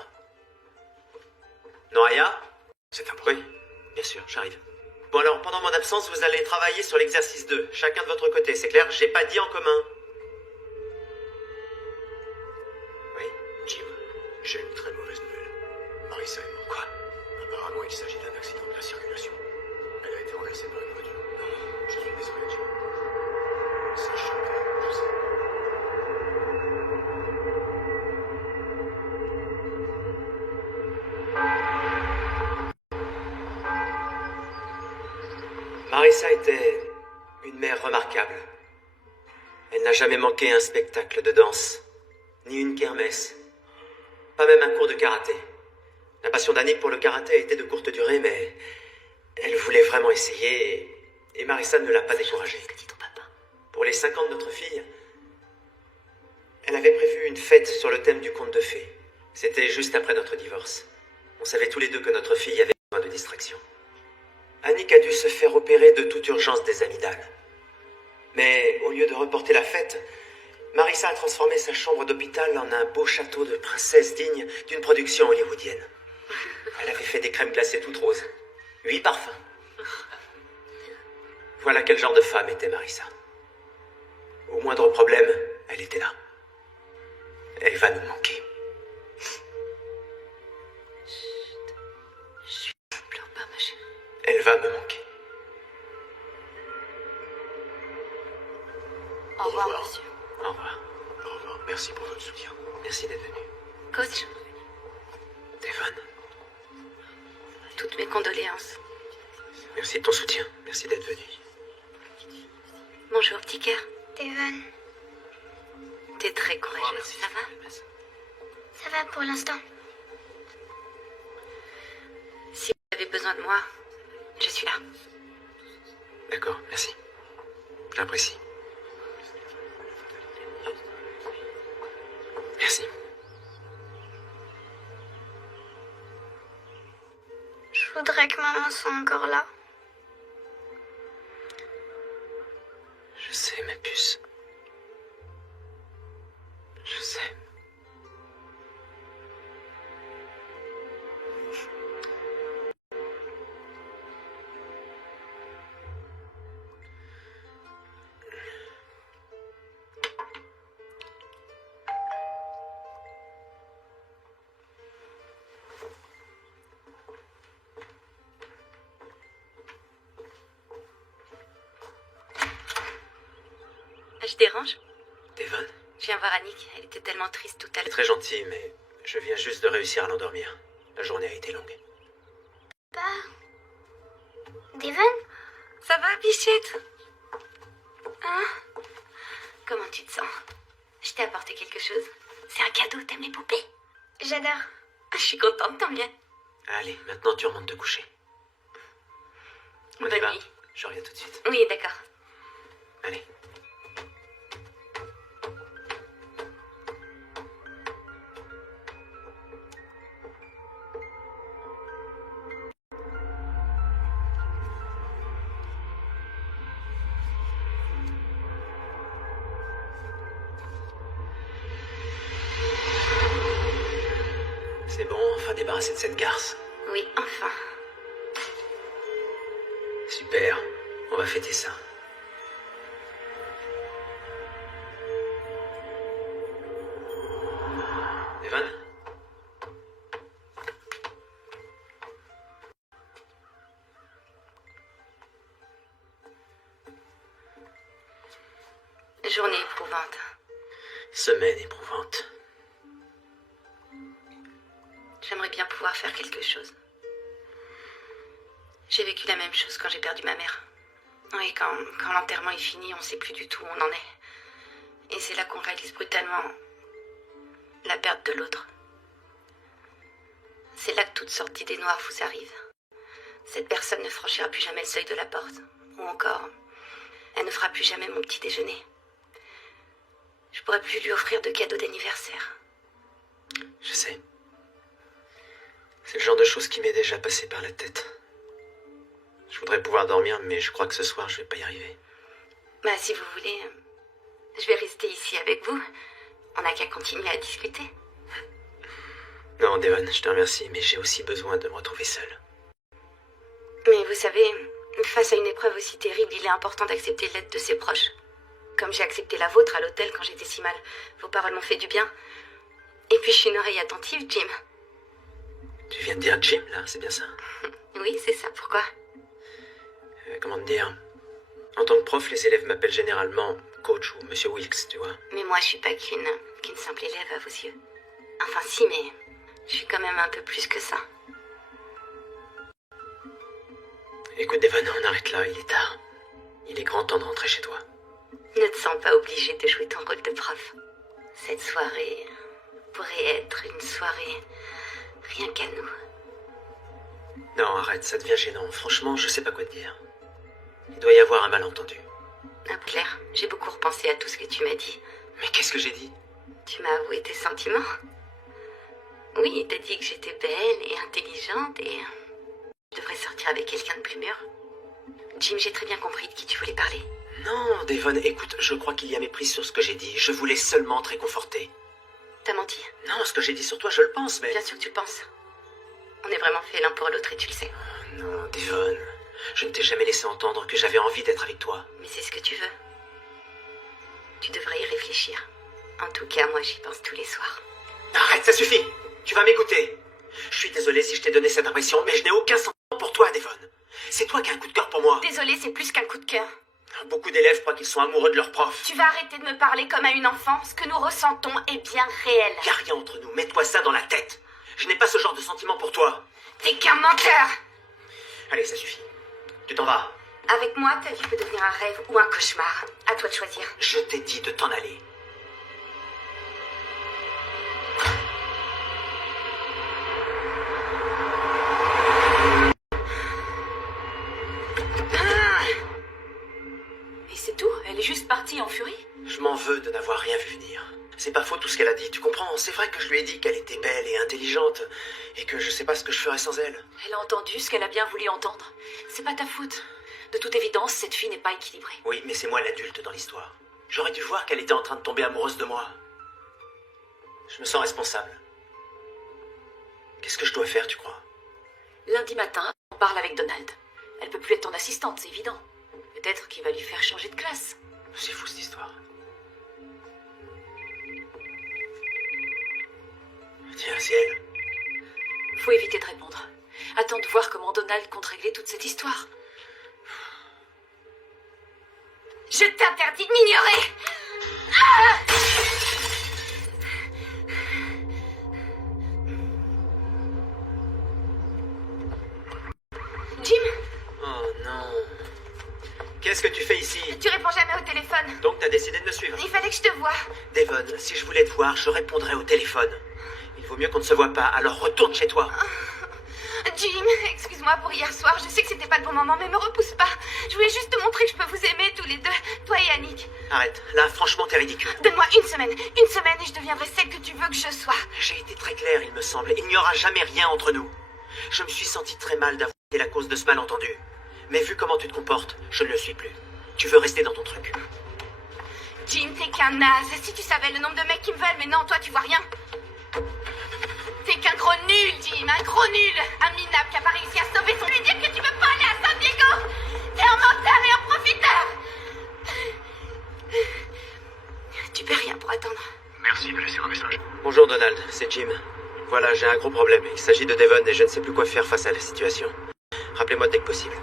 Noria? C'est un problème. Oui, bien sûr, j'arrive. Bon alors, pendant mon absence, vous allez travailler sur l'exercice 2, chacun de votre côté, c'est clair? J'ai pas dit en commun. Oui, Jim, j'ai une très mauvaise nouvelle. Marissa est morte. Quoi? Apparemment, il s'agit d'un accident de la circulation. Elle a été renversée par une voiture. Non, je suis désolé, Jim. C'est choquant, je sais. Marissa était une mère remarquable. Elle n'a jamais manqué un spectacle de danse, ni une kermesse, pas même un cours de karaté. La passion d'Annick pour le karaté était de courte durée, mais elle voulait vraiment essayer, et Marissa ne l'a pas découragée. Pour les 5 ans de notre fille, elle avait prévu une fête sur le thème du conte de fées. C'était juste après notre divorce. On savait tous les deux que notre fille avait besoin de distraction. Annick a dû se faire opérer de toute urgence des amygdales. Mais au lieu de reporter la fête, Marissa a transformé sa chambre d'hôpital en un beau château de princesse digne d'une production hollywoodienne. Elle avait fait des crèmes glacées toutes roses, 8 parfums. Voilà quel genre de femme était Marissa. Au moindre problème, elle était là. Elle va nous manquer. Pleure pas, ma chérie. Elle va me manquer. Au revoir, monsieur. Au revoir. Au revoir. Merci pour votre soutien. Merci d'être venu. Coach, Devon, toutes mes condoléances. merci de ton soutien. Merci d'être venu. Bonjour, petit cœur. Devon, T'es très courageuse, Merci. ça va? ça va pour l'instant. Si vous avez besoin de moi, je suis là. D'accord, merci. J'apprécie. Merci. Je voudrais que maman soit encore là. Je sais, ma puce. Je sais. Je dérange? Devon, Je viens voir Annick, elle était tellement triste tout à c'est l'heure. très gentil, mais je viens juste de réussir à l'endormir. La journée a été longue. Devon, Ça va, bichette? Hein? Comment tu te sens? Je t'ai apporté quelque chose. C'est un cadeau, t'aimes les poupées? j'adore. Je suis contente, tant bien. Allez, maintenant tu remontes te coucher. On y Bonne va. nuit. Je reviens tout de suite. Oui, d'accord. Allez. C'est bon, enfin débarrassé de cette garce. Oui, enfin. Super, on va fêter ça. Journée éprouvante. Semaine éprouvante. J'aimerais bien pouvoir faire quelque chose. J'ai vécu la même chose quand j'ai perdu ma mère. Oui, quand l'enterrement est fini, on ne sait plus du tout où on en est. Et c'est là qu'on réalise brutalement la perte de l'autre. C'est là que toutes sortes d'idées noires vous arrivent. Cette personne ne franchira plus jamais le seuil de la porte. Ou encore, elle ne fera plus jamais mon petit déjeuner. Je pourrai plus lui offrir de cadeaux d'anniversaire. Je sais. C'est le genre de choses qui m'est déjà passé par la tête. Je voudrais pouvoir dormir, mais je crois que ce soir, je vais pas y arriver. Bah, si vous voulez, je vais rester ici avec vous. On n'a qu'à continuer à discuter. Non, Devon, je te remercie, mais j'ai aussi besoin de me retrouver seule. Mais vous savez, face à une épreuve aussi terrible, il est important d'accepter l'aide de ses proches. Comme j'ai accepté la vôtre à l'hôtel quand j'étais si mal. Vos paroles m'ont fait du bien. Et puis je suis une oreille attentive, Jim. Tu viens de dire Jim, là, c'est bien ça? Oui, c'est ça, pourquoi? Comment te dire? En tant que prof, les élèves m'appellent généralement coach ou Monsieur Wilkes, tu vois. Mais moi, je suis pas qu'une simple élève à vos yeux. Enfin si, mais je suis quand même un peu plus que ça. Écoute, Devon, on arrête là, il est tard. Il est grand temps de rentrer chez toi. Ne te sens pas obligé de jouer ton rôle de prof. Cette soirée pourrait être une soirée rien qu'à nous. Non, arrête, ça devient gênant. Franchement, je sais pas quoi te dire. Il doit y avoir un malentendu. Ah, Claire, j'ai beaucoup repensé à tout ce que tu m'as dit. Mais qu'est-ce que j'ai dit? Tu m'as avoué tes sentiments. Oui, t'as dit que j'étais belle et intelligente et je devrais sortir avec quelqu'un de plus mûr. Jim, j'ai très bien compris de qui tu voulais parler. Non, Devon, écoute, je crois qu'il y a mépris sur ce que j'ai dit. Je voulais seulement te réconforter. T'as menti? Non, ce que j'ai dit sur toi, je le pense, mais... Bien sûr que tu le penses. On est vraiment fait l'un pour l'autre et tu le sais. Non, Devon, je ne t'ai jamais laissé entendre que j'avais envie d'être avec toi. Mais c'est ce que tu veux. Tu devrais y réfléchir. En tout cas, moi, j'y pense tous les soirs. Arrête, ça suffit. Tu vas m'écouter. Je suis désolé si je t'ai donné cette impression, mais je n'ai aucun sentiment pour toi, Devon. C'est toi qui as un coup de cœur pour moi. Désolée, c'est plus qu'un coup de cœur. Beaucoup d'élèves croient qu'ils sont amoureux de leur prof. Tu vas arrêter de me parler comme à une enfant. Ce que nous ressentons est bien réel. Y a rien entre nous, mets-toi ça dans la tête. Je n'ai pas ce genre de sentiment pour toi. T'es qu'un menteur. Allez, ça suffit. Tu t'en vas. Avec moi, ta vie peut devenir un rêve ou un cauchemar. À toi de choisir. Je t'ai dit de t'en aller. Et c'est tout? Elle est juste partie en furie? Je m'en veux de n'avoir rien vu venir. C'est pas faux tout ce qu'elle a dit, tu comprends? C'est vrai que je lui ai dit qu'elle était belle et intelligente, et que je sais pas ce que je ferais sans elle. Elle a entendu ce qu'elle a bien voulu entendre. C'est pas ta faute. De toute évidence, cette fille n'est pas équilibrée. Oui, mais c'est moi l'adulte dans l'histoire. J'aurais dû voir qu'elle était en train de tomber amoureuse de moi. Je me sens responsable. Qu'est-ce que je dois faire, tu crois? Lundi matin, on parle avec Donald. Elle peut plus être ton assistante, c'est évident. Peut-être qu'il va lui faire changer de classe. C'est fou cette histoire. Tiens, c'est elle. Faut éviter de répondre. Attends de voir comment Donald compte régler toute cette histoire. Je t'interdis de m'ignorer. Ah! Jim? Oh non. Qu'est-ce que tu fais ici? Tu réponds jamais au téléphone. Donc t'as décidé de me suivre? Il fallait que je te voie. Devon, si je voulais te voir, je répondrais au téléphone. Il vaut mieux qu'on ne se voit pas, alors retourne chez toi. Jim, excuse-moi pour hier soir. Je sais que c'était pas le bon moment, mais me repousse pas. Je voulais juste te montrer que je peux vous aimer tous les deux, toi et Annick. Arrête, là franchement t'es ridicule. Donne-moi une semaine et je deviendrai celle que tu veux que je sois. J'ai été très clair, il me semble. Il n'y aura jamais rien entre nous. Je me suis senti très mal d'avoir été la cause de ce malentendu. Mais vu comment tu te comportes, je ne le suis plus. Tu veux rester dans ton truc. Jim, t'es qu'un naze. Si tu savais le nombre de mecs qui me veulent, mais non, toi tu vois rien. T'es qu'un gros nul, Jim, un gros nul. Un minable qui a pas réussi à sauver son... Lui dire que tu veux pas aller à San Diego. T'es un menteur et un profiteur. Tu peux rien pour attendre. Merci, me laisser un message. Bonjour Donald, c'est Jim. Voilà, j'ai un gros problème. Il s'agit de Devon et je ne sais plus quoi faire face à la situation. Rappelez-moi dès que possible.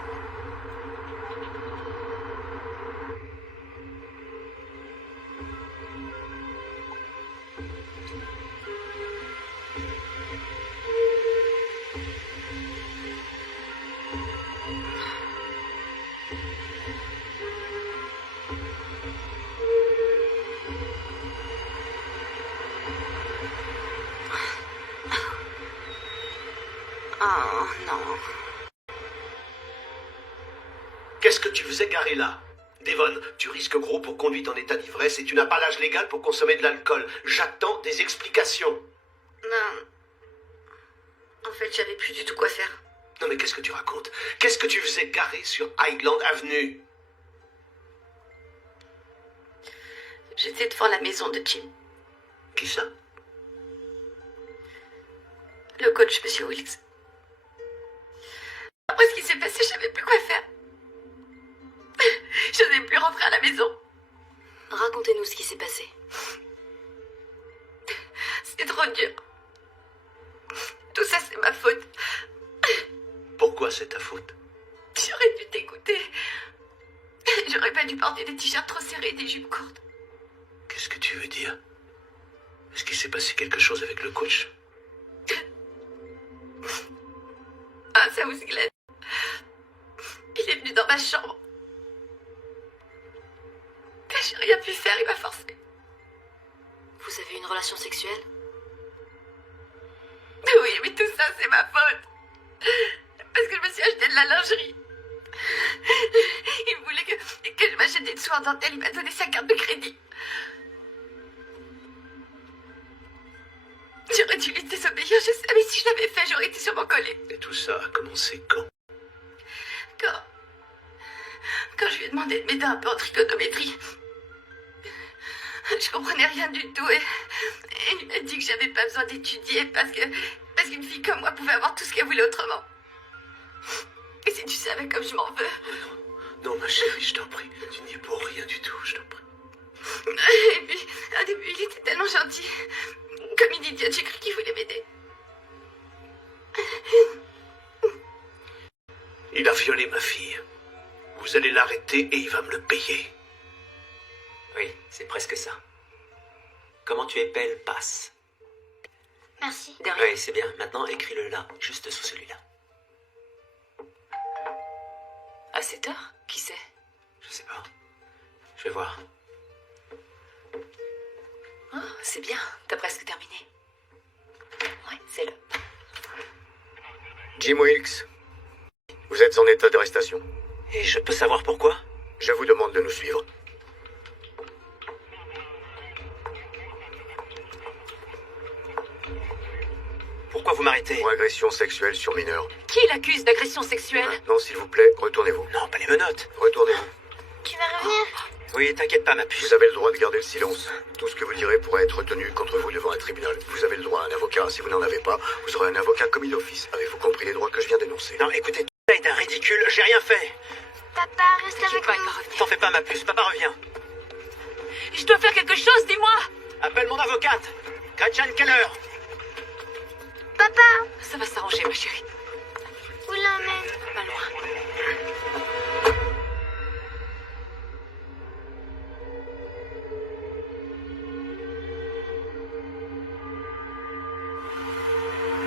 que tu faisais garé là? Devon, tu risques gros pour conduite en état d'ivresse et tu n'as pas l'âge légal pour consommer de l'alcool. J'attends des explications. Non. En fait, j'avais plus du tout quoi faire. Non mais qu'est-ce que tu racontes? Qu'est-ce que tu faisais garé sur Highland Avenue? J'étais devant la maison de Jim. Qui ça? Le coach, Monsieur Wilkes. Après ce qui s'est passé, je savais plus quoi faire. Je n'osais plus rentrer à la maison. Racontez-nous ce qui s'est passé. C'est trop dur. Tout ça, c'est ma faute. Pourquoi c'est ta faute? J'aurais dû t'écouter. J'aurais pas dû porter des t-shirts trop serrés et des jupes courtes. Qu'est-ce que tu veux dire? Est-ce qu'il s'est passé quelque chose avec le coach? Ah, ça vous Glenn. Il est venu dans ma chambre. J'ai rien pu faire, il m'a forcé. Vous avez une relation sexuelle? Oui, mais tout ça, c'est ma faute. Parce que je me suis acheté de la lingerie. Il voulait que je m'achète des dessous en dentelle. Il m'a donné sa carte de crédit. J'aurais dû lui désobéir, je sais, mais si je l'avais fait, j'aurais été sûrement collée. Et tout ça a commencé quand? Quand je lui ai demandé de m'aider un peu en trigonométrie. Je comprenais rien du tout et il m'a dit que j'avais pas besoin d'étudier parce qu'une fille comme moi pouvait avoir tout ce qu'elle voulait autrement. Et si tu savais comme je m'en veux. Non, ma chérie, je t'en prie. Tu n'y es pour rien du tout, je t'en prie. Et puis, au début, il était tellement gentil. Comme une idiote, j'ai cru qu'il voulait m'aider. Il a violé ma fille. Vous allez l'arrêter et il va me le payer. Oui, c'est presque ça. Comment tu es belle, passe. Merci. Oui, c'est bien. Maintenant, écris-le là, juste sous celui-là. À cette heure? Qui c'est? Je sais pas. Je vais voir. Oh, c'est bien. T'as presque terminé. Ouais, c'est le. Jim Wilkes, vous êtes en état d'arrestation. Et je peux savoir pourquoi? Je vous demande de nous suivre. Pourquoi vous m'arrêtez? Pour agression sexuelle sur mineur. Qui l'accuse d'agression sexuelle? Maintenant, s'il vous plaît, retournez-vous. Non, pas les menottes. Retournez-vous. Tu vas revenir? Oui, t'inquiète pas, ma puce. Vous avez le droit de garder le silence. Tout ce que vous direz pourra être retenu contre vous devant un tribunal. Vous avez le droit à un avocat. Si vous n'en avez pas, vous aurez un avocat commis d'office. Avez-vous compris les droits que je viens d'énoncer? Non, écoutez, tout ça est un ridicule. J'ai rien fait. Papa, reste avec Pas, il nous. va revenir. T'en fais pas, ma puce. Papa revient. Je dois faire quelque chose, dis-moi. Appelle mon avocate. Gretchen Keller. Papa, Ça va s'arranger, ma chérie. où l'emmène? Pas loin.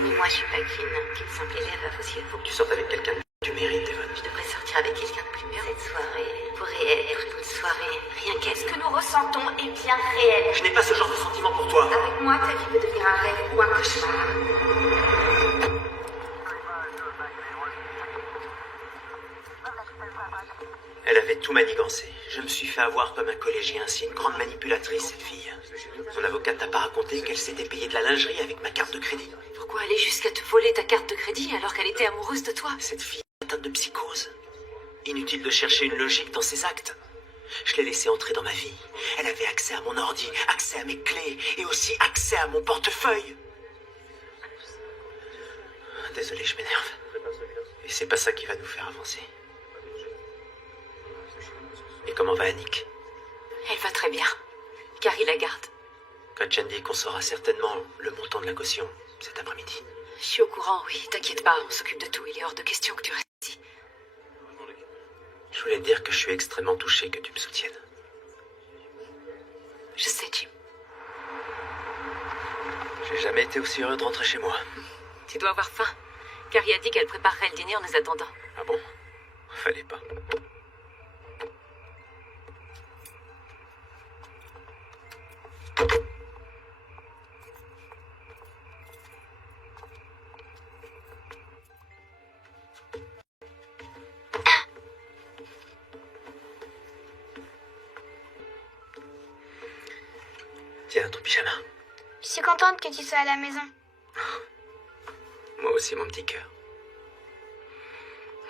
Mais moi, je suis pas qu'une simple élève à vos yeux. Faut que tu sortes avec quelqu'un du mérite, Devon. Je devrais sortir avec quelqu'un de plus mûr. Cette soirée pourrait être une soirée rien qu'à Ce que nous ressentons est bien réel. Je n'ai pas ce genre de sentiment pour toi. Avec moi, ta vie peut devenir un rêve ou un cauchemar. Elle avait tout manigancé. Je me suis fait avoir comme un collégien. C'est une grande manipulatrice, cette fille. Son avocate t'a pas raconté qu'elle s'était payée de la lingerie avec ma carte de crédit. Pourquoi aller jusqu'à te voler ta carte de crédit alors qu'elle était amoureuse de toi? Cette fille est atteinte de psychose. Inutile de chercher une logique dans ses actes. Je l'ai laissée entrer dans ma vie. Elle avait accès à mon ordi, accès à mes clés et aussi accès à mon portefeuille. Désolé, je m'énerve. Et c'est pas ça qui va nous faire avancer. Et comment va Annick? Elle va très bien. Carrie la garde. Gretchen dit qu'on saura certainement le montant de la caution cet après-midi. Je suis au courant, oui. T'inquiète pas, on s'occupe de tout. Il est hors de question que tu restes ici. Je voulais te dire que je suis extrêmement touché que tu me soutiennes. Je sais, Jim. J'ai jamais été aussi heureux de rentrer chez moi. Tu dois avoir faim. Carrie a dit qu'elle préparerait le dîner en nous attendant. Ah bon? Fallait pas. bien ton pyjama? Je suis contente que tu sois à la maison. Moi aussi, mon petit cœur.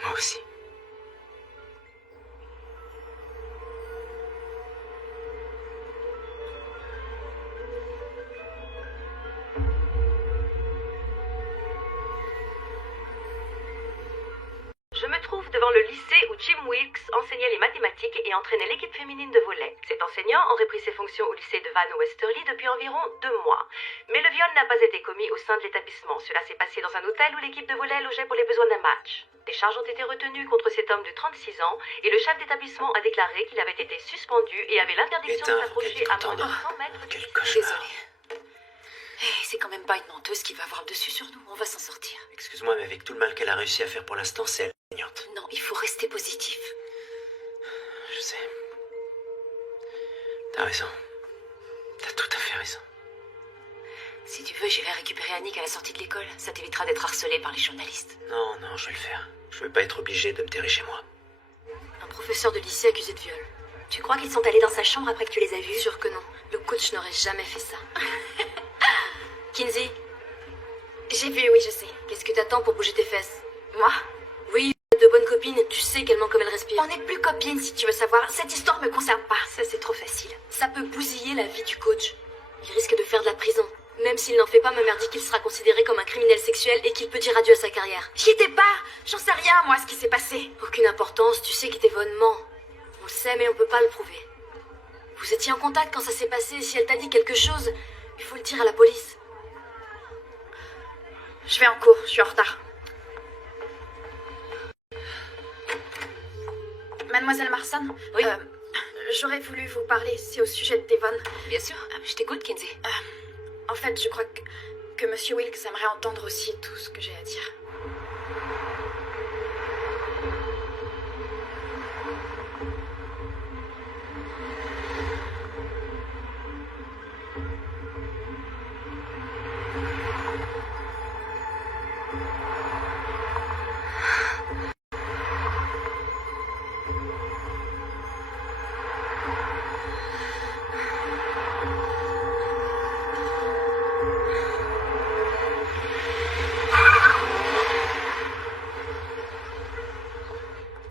Moi aussi. Je me trouve devant le lycée où Jim Wilkes enseignait les mathématiques et entraînait l'équipe féminine de volley. Cet enseignant aurait pris ses fonctions au lycée de Van Westerly depuis environ 2 mois. Mais le viol n'a pas été commis au sein de l'établissement. Cela s'est passé dans un hôtel où l'équipe de volley logeait pour les besoins d'un match. Des charges ont été retenues contre cet homme de 36 ans et le chef d'établissement a déclaré qu'il avait été suspendu et avait l'interdiction de s'approcher à moins de 100 mètres du lycée. Désolée. Hey, c'est quand même pas une menteuse qui va avoir le dessus sur nous. On va s'en sortir. Excuse-moi, mais avec tout le mal qu'elle a réussi à faire pour l'instant, c'est elle la gagnante. Non, il faut rester positif. Je sais. T'as raison. T'as tout à fait raison. Si tu veux, j'irai récupérer Annick à la sortie de l'école. Ça t'évitera d'être harcelée par les journalistes. Non, je vais le faire. Je veux pas être obligé de me terrer chez moi. Un professeur de lycée accusé de viol. Tu crois qu'ils sont allés dans sa chambre après que tu les as vus? Sûr que non. Le coach n'aurait jamais fait ça. Kinsey, J'ai vu, oui, je sais. qu'est-ce que t'attends pour bouger tes fesses? Moi? Oui, de bonnes copines, tu sais qu'elle ment comme elle respire. On n'est plus copines, si tu veux savoir. Cette histoire me concerne pas. Ça, c'est trop facile. Ça peut bousiller la vie du coach. Il risque de faire de la prison. Même s'il n'en fait pas, ma mère dit qu'il sera considéré comme un criminel sexuel et qu'il peut dire adieu à sa carrière. J'y étais pas. J'en sais rien, moi, ce qui s'est passé. Aucune importance, tu sais qu'Yvonne ment. On le sait, mais on peut pas le prouver. Vous étiez en contact quand ça s'est passé. Si elle t'a dit quelque chose, il faut le dire à la police. Je vais en cours, je suis en retard. Mademoiselle Marson? Oui. J'aurais voulu vous parler, c'est au sujet de Devon. Bien sûr, je t'écoute, Kinsey. En fait, je crois que Monsieur Wilkes aimerait entendre aussi tout ce que j'ai à dire.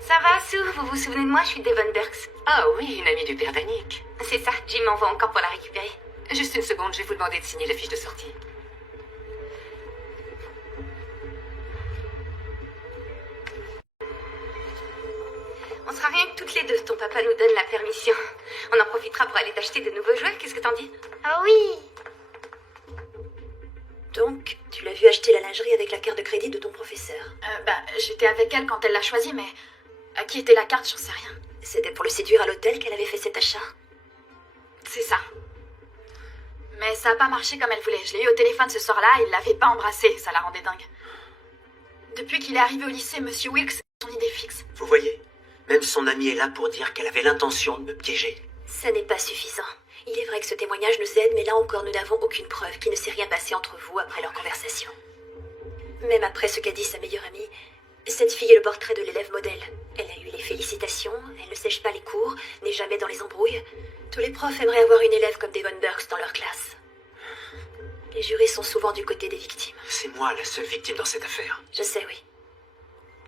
Ça va, Sue? Vous vous souvenez de moi? Je suis Devon Burks. Ah oui, une amie du père d'Annick. C'est ça, Jim m'envoie encore pour la récupérer. Juste une seconde, je vais vous demander de signer la fiche de sortie. On sera rien que toutes les deux. Ton papa nous donne la permission. On en profitera pour aller t'acheter de nouveaux jouets. Qu'est-ce que t'en dis? Ah oui! Donc, tu l'as vu acheter la lingerie avec la carte de crédit de ton professeur. J'étais avec elle quand elle l'a choisi, mais à qui était la carte, j'en sais rien. C'était pour le séduire à l'hôtel qu'elle avait fait cet achat. C'est ça. Mais ça a pas marché comme elle voulait. Je l'ai eu au téléphone ce soir-là, il l'avait pas embrassée, ça la rendait dingue. Depuis qu'il est arrivé au lycée, Monsieur Wilkes a son idée fixe. Vous voyez? Même son amie est là pour dire qu'elle avait l'intention de me piéger. Ça n'est pas suffisant. Il est vrai que ce témoignage nous aide, mais là encore, nous n'avons aucune preuve qu'il ne s'est rien passé entre vous après leur conversation. Même après ce qu'a dit sa meilleure amie, cette fille est le portrait de l'élève modèle. Elle a eu les félicitations, elle ne sèche pas les cours, n'est jamais dans les embrouilles. Tous les profs aimeraient avoir une élève comme Devon Burks dans leur classe. Les jurés sont souvent du côté des victimes. C'est moi la seule victime dans cette affaire. Je sais, oui.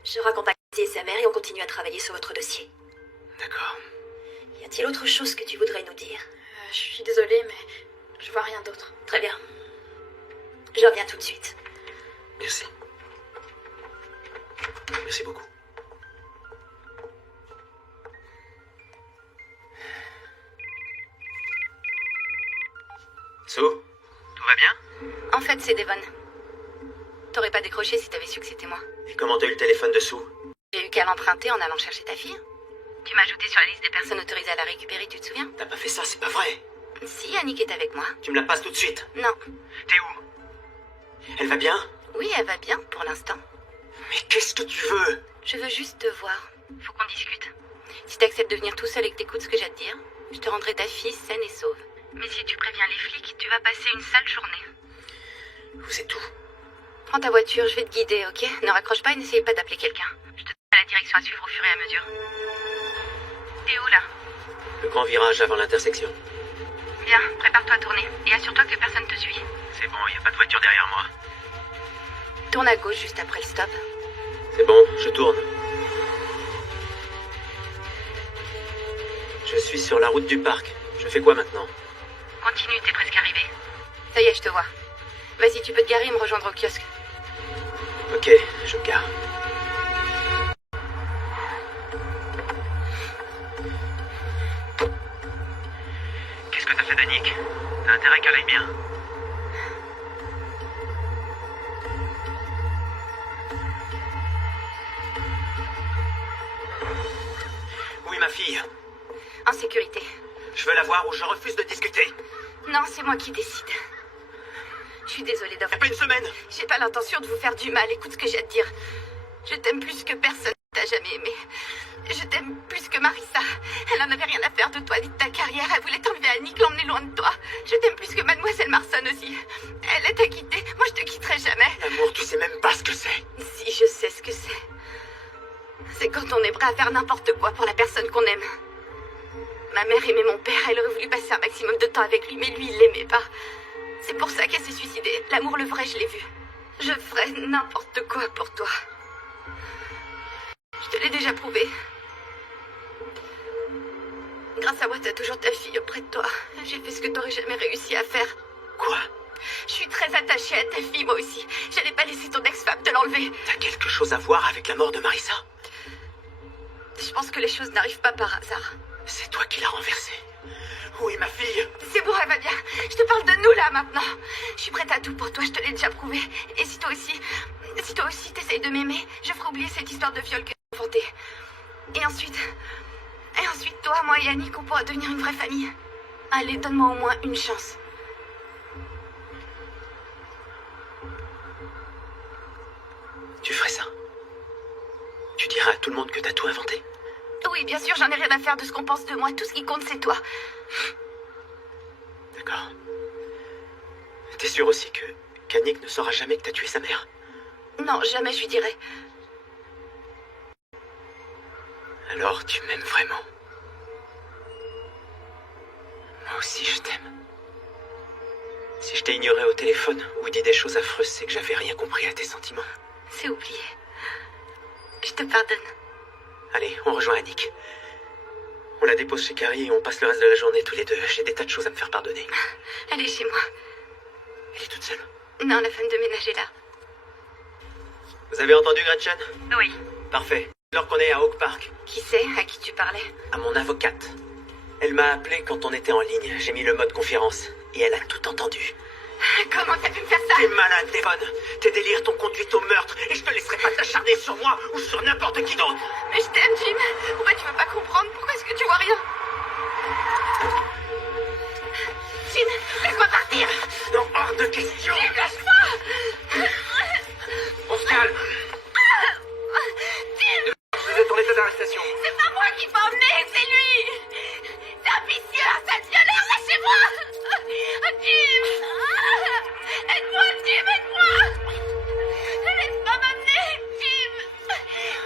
Je recontacte sa mère et on continue à travailler sur votre dossier. D'accord. Y a-t-il autre chose que tu voudrais nous dire? Je suis désolée, mais je vois rien d'autre. Très bien. Je reviens tout de suite. Merci. Merci beaucoup. Sue? Tout va bien? En fait, c'est Devon. T'aurais pas décroché si t'avais su que c'était moi. Et comment t'as eu le téléphone de Sue? J'ai eu qu'à l'emprunter en allant chercher ta fille. Tu m'as ajouté sur la liste des personnes autorisées à la récupérer, tu te souviens? T'as pas fait ça, c'est pas vrai. Si, Annick est avec moi. Tu me la passes tout de suite. Non. T'es où? Elle va bien? Oui, elle va bien, pour l'instant. Mais qu'est-ce que tu veux? Je veux juste te voir. Faut qu'on discute. Si t'acceptes de venir tout seul et que t'écoutes ce que j'ai à te dire, je te rendrai ta fille saine et sauve. Mais si tu préviens les flics, tu vas passer une sale journée. Vous êtes où? Prends ta voiture, je vais te guider, ok? Ne raccroche pas et n'essayez pas d'appeler quelqu'un. Je te donne la direction à suivre au fur et à mesure. T'es où, là? Le grand virage avant l'intersection. Bien, prépare-toi à tourner. Et assure-toi que personne te suit. C'est bon, y a pas de voiture derrière moi. Tourne à gauche juste après le stop. C'est bon, je tourne. Je suis sur la route du parc. Je fais quoi maintenant? Continue, t'es presque arrivé. Ça y est, je te vois. Vas-y, tu peux te garer et me rejoindre au kiosque. Ok, je me gare. Qu'est-ce que t'as fait d'Annick? T'as intérêt qu'elle aille bien. Oui, ma fille. En sécurité. Je veux la voir ou je refuse de discuter. Non, c'est moi qui décide. Je suis désolée Y'a d'avoir... pas une semaine. J'ai pas l'intention de vous faire du mal. Écoute ce que j'ai à te dire. Je t'aime plus que personne t'a jamais aimé. Je t'aime plus que Marissa. Elle en avait rien à faire de toi ni de ta carrière. Elle voulait t'enlever Annick, l'emmener loin de toi. Je t'aime plus que Mademoiselle Marson aussi. Elle t'a quitté. Moi, je te quitterai jamais. L'amour, tu sais même pas ce que c'est. Si, je sais ce que c'est. C'est quand on est prêt à faire n'importe quoi pour la personne qu'on aime. Ma mère aimait mon père. Elle aurait voulu passer un maximum de temps avec lui, mais lui, il l'aimait pas. C'est pour ça qu'elle s'est suicidée. L'amour, le vrai, je l'ai vu. Je ferais n'importe quoi pour toi. Je te l'ai déjà prouvé. Grâce à moi, t'as toujours ta fille auprès de toi. J'ai fait ce que t'aurais jamais réussi à faire. Quoi? Je suis très attachée à ta fille, moi aussi. J'allais pas laisser ton ex-femme te l'enlever. T'as quelque chose à voir avec la mort de Marissa? Je pense que les choses n'arrivent pas par hasard. C'est toi qui l'as renversée. Oui, ma fille. C'est bon, elle va bien. Je te parle de nous, là, maintenant. Je suis prête à tout pour toi, je te l'ai déjà prouvé. Et si toi aussi t'essayes de m'aimer, je ferai oublier cette histoire de viol que j'ai inventée. Et ensuite, toi, moi et Annick, on pourra devenir une vraie famille. Allez, donne-moi au moins une chance. Tu ferais ça? Tu diras à tout le monde que t'as tout inventé? Oui, bien sûr, j'en ai rien à faire de ce qu'on pense de moi. Tout ce qui compte, c'est toi. D'accord. T'es sûr aussi qu'Annick ne saura jamais que t'as tué sa mère? Non, jamais je lui dirai. Alors tu m'aimes vraiment? Moi aussi je t'aime. Si je t'ai ignoré au téléphone ou dit des choses affreuses, c'est que j'avais rien compris à tes sentiments. C'est oublié. Je te pardonne. Allez, on rejoint Annick. On la dépose chez Carrie et on passe le reste de la journée tous les deux. J'ai des tas de choses à me faire pardonner. Elle est chez moi. Elle est toute seule? Non, la femme de ménage est là. Vous avez entendu Gretchen? Oui. Parfait. Alors qu'on est à Oak Park. Qui c'est? À qui tu parlais? À mon avocate. Elle m'a appelé quand on était en ligne. J'ai mis le mode conférence. Et elle a tout entendu. Comment t'as pu me faire ça? T'es malade, Devon. Tes délires t'ont conduite au meurtre. Et je te laisserai pas t'acharner sur moi ou sur n'importe qui d'autre. Mais je t'aime, Jim. Pourquoi tu veux pas comprendre? Pourquoi est-ce que tu vois rien? Jim, laisse-moi partir. Non, hors de question. Jim, lâche-moi. On se calme. Jim, Vous êtes en état d'arrestation. c'est pas moi qui m'a emmené, c'est lui. C'est un vicieux, un sale violeur, lâchez-moi. Jim. Aide-moi, Jim, aide-moi. Laisse-moi m'amener, Jim.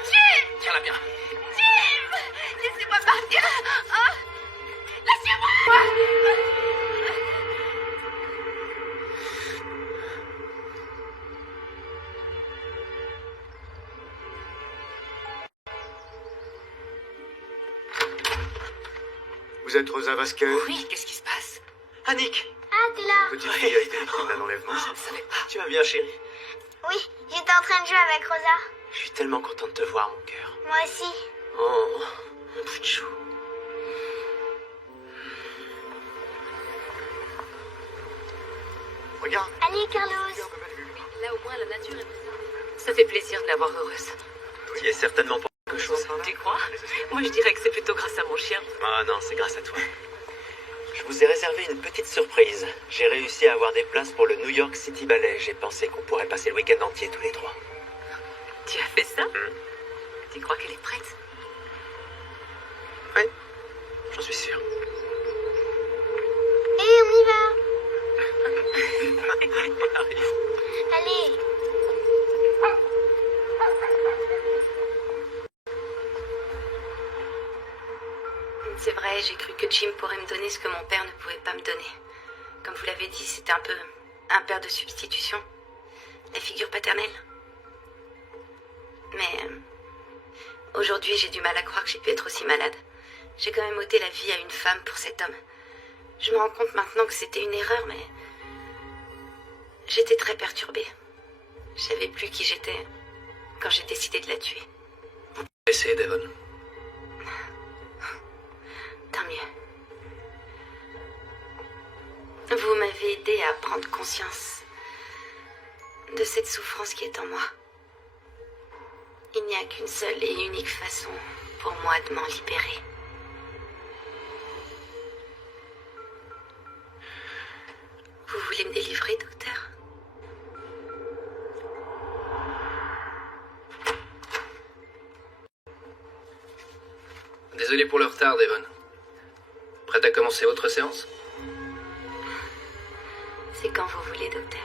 Jim. Tiens-la bien. Jim. Laissez-moi partir. Oh. Lâchez-moi. Vous êtes Rosa Vasquez? Oui, qu'est-ce qui se passe? Annick. Ah, t'es là? Petite fille a été victime d'un enlèvement. Je ne savais pas. Tu vas bien, chérie? Oui, j'étais en train de jouer avec Rosa. Je suis tellement contente de te voir, mon cœur. Moi aussi. Oh, mon bout de chou. Regarde. Allez, Carlos. Là, au moins, la nature est présente. Ça fait plaisir de la voir heureuse. Tu y es certainement pour quelque chose. Tu crois? Moi, je dirais que c'est plutôt grâce à mon chien. Ah non, c'est grâce à toi. Je vous ai réservé une petite surprise. J'ai réussi à avoir des places pour le New York City Ballet. J'ai pensé qu'on pourrait passer le week-end entier tous les trois. Tu as fait ça? Tu crois qu'elle est prête? Oui, j'en suis sûr. Et on y va. On arrive. Allez. C'est vrai, j'ai cru que Jim pourrait me donner ce que mon père ne pouvait pas me donner. Comme vous l'avez dit, c'était un peu un père de substitution. La figure paternelle. Mais aujourd'hui, j'ai du mal à croire que j'ai pu être aussi malade. J'ai quand même ôté la vie à une femme pour cet homme. Je me rends compte maintenant que c'était une erreur, mais j'étais très perturbée. Je savais plus qui j'étais quand j'ai décidé de la tuer. Essayez, Devon. Tant mieux. Vous m'avez aidé à prendre conscience de cette souffrance qui est en moi. Il n'y a qu'une seule et unique façon pour moi de m'en libérer. Vous voulez me délivrer, docteur? Désolé pour le retard, Devon. Prête à commencer votre séance? C'est quand vous voulez, docteur.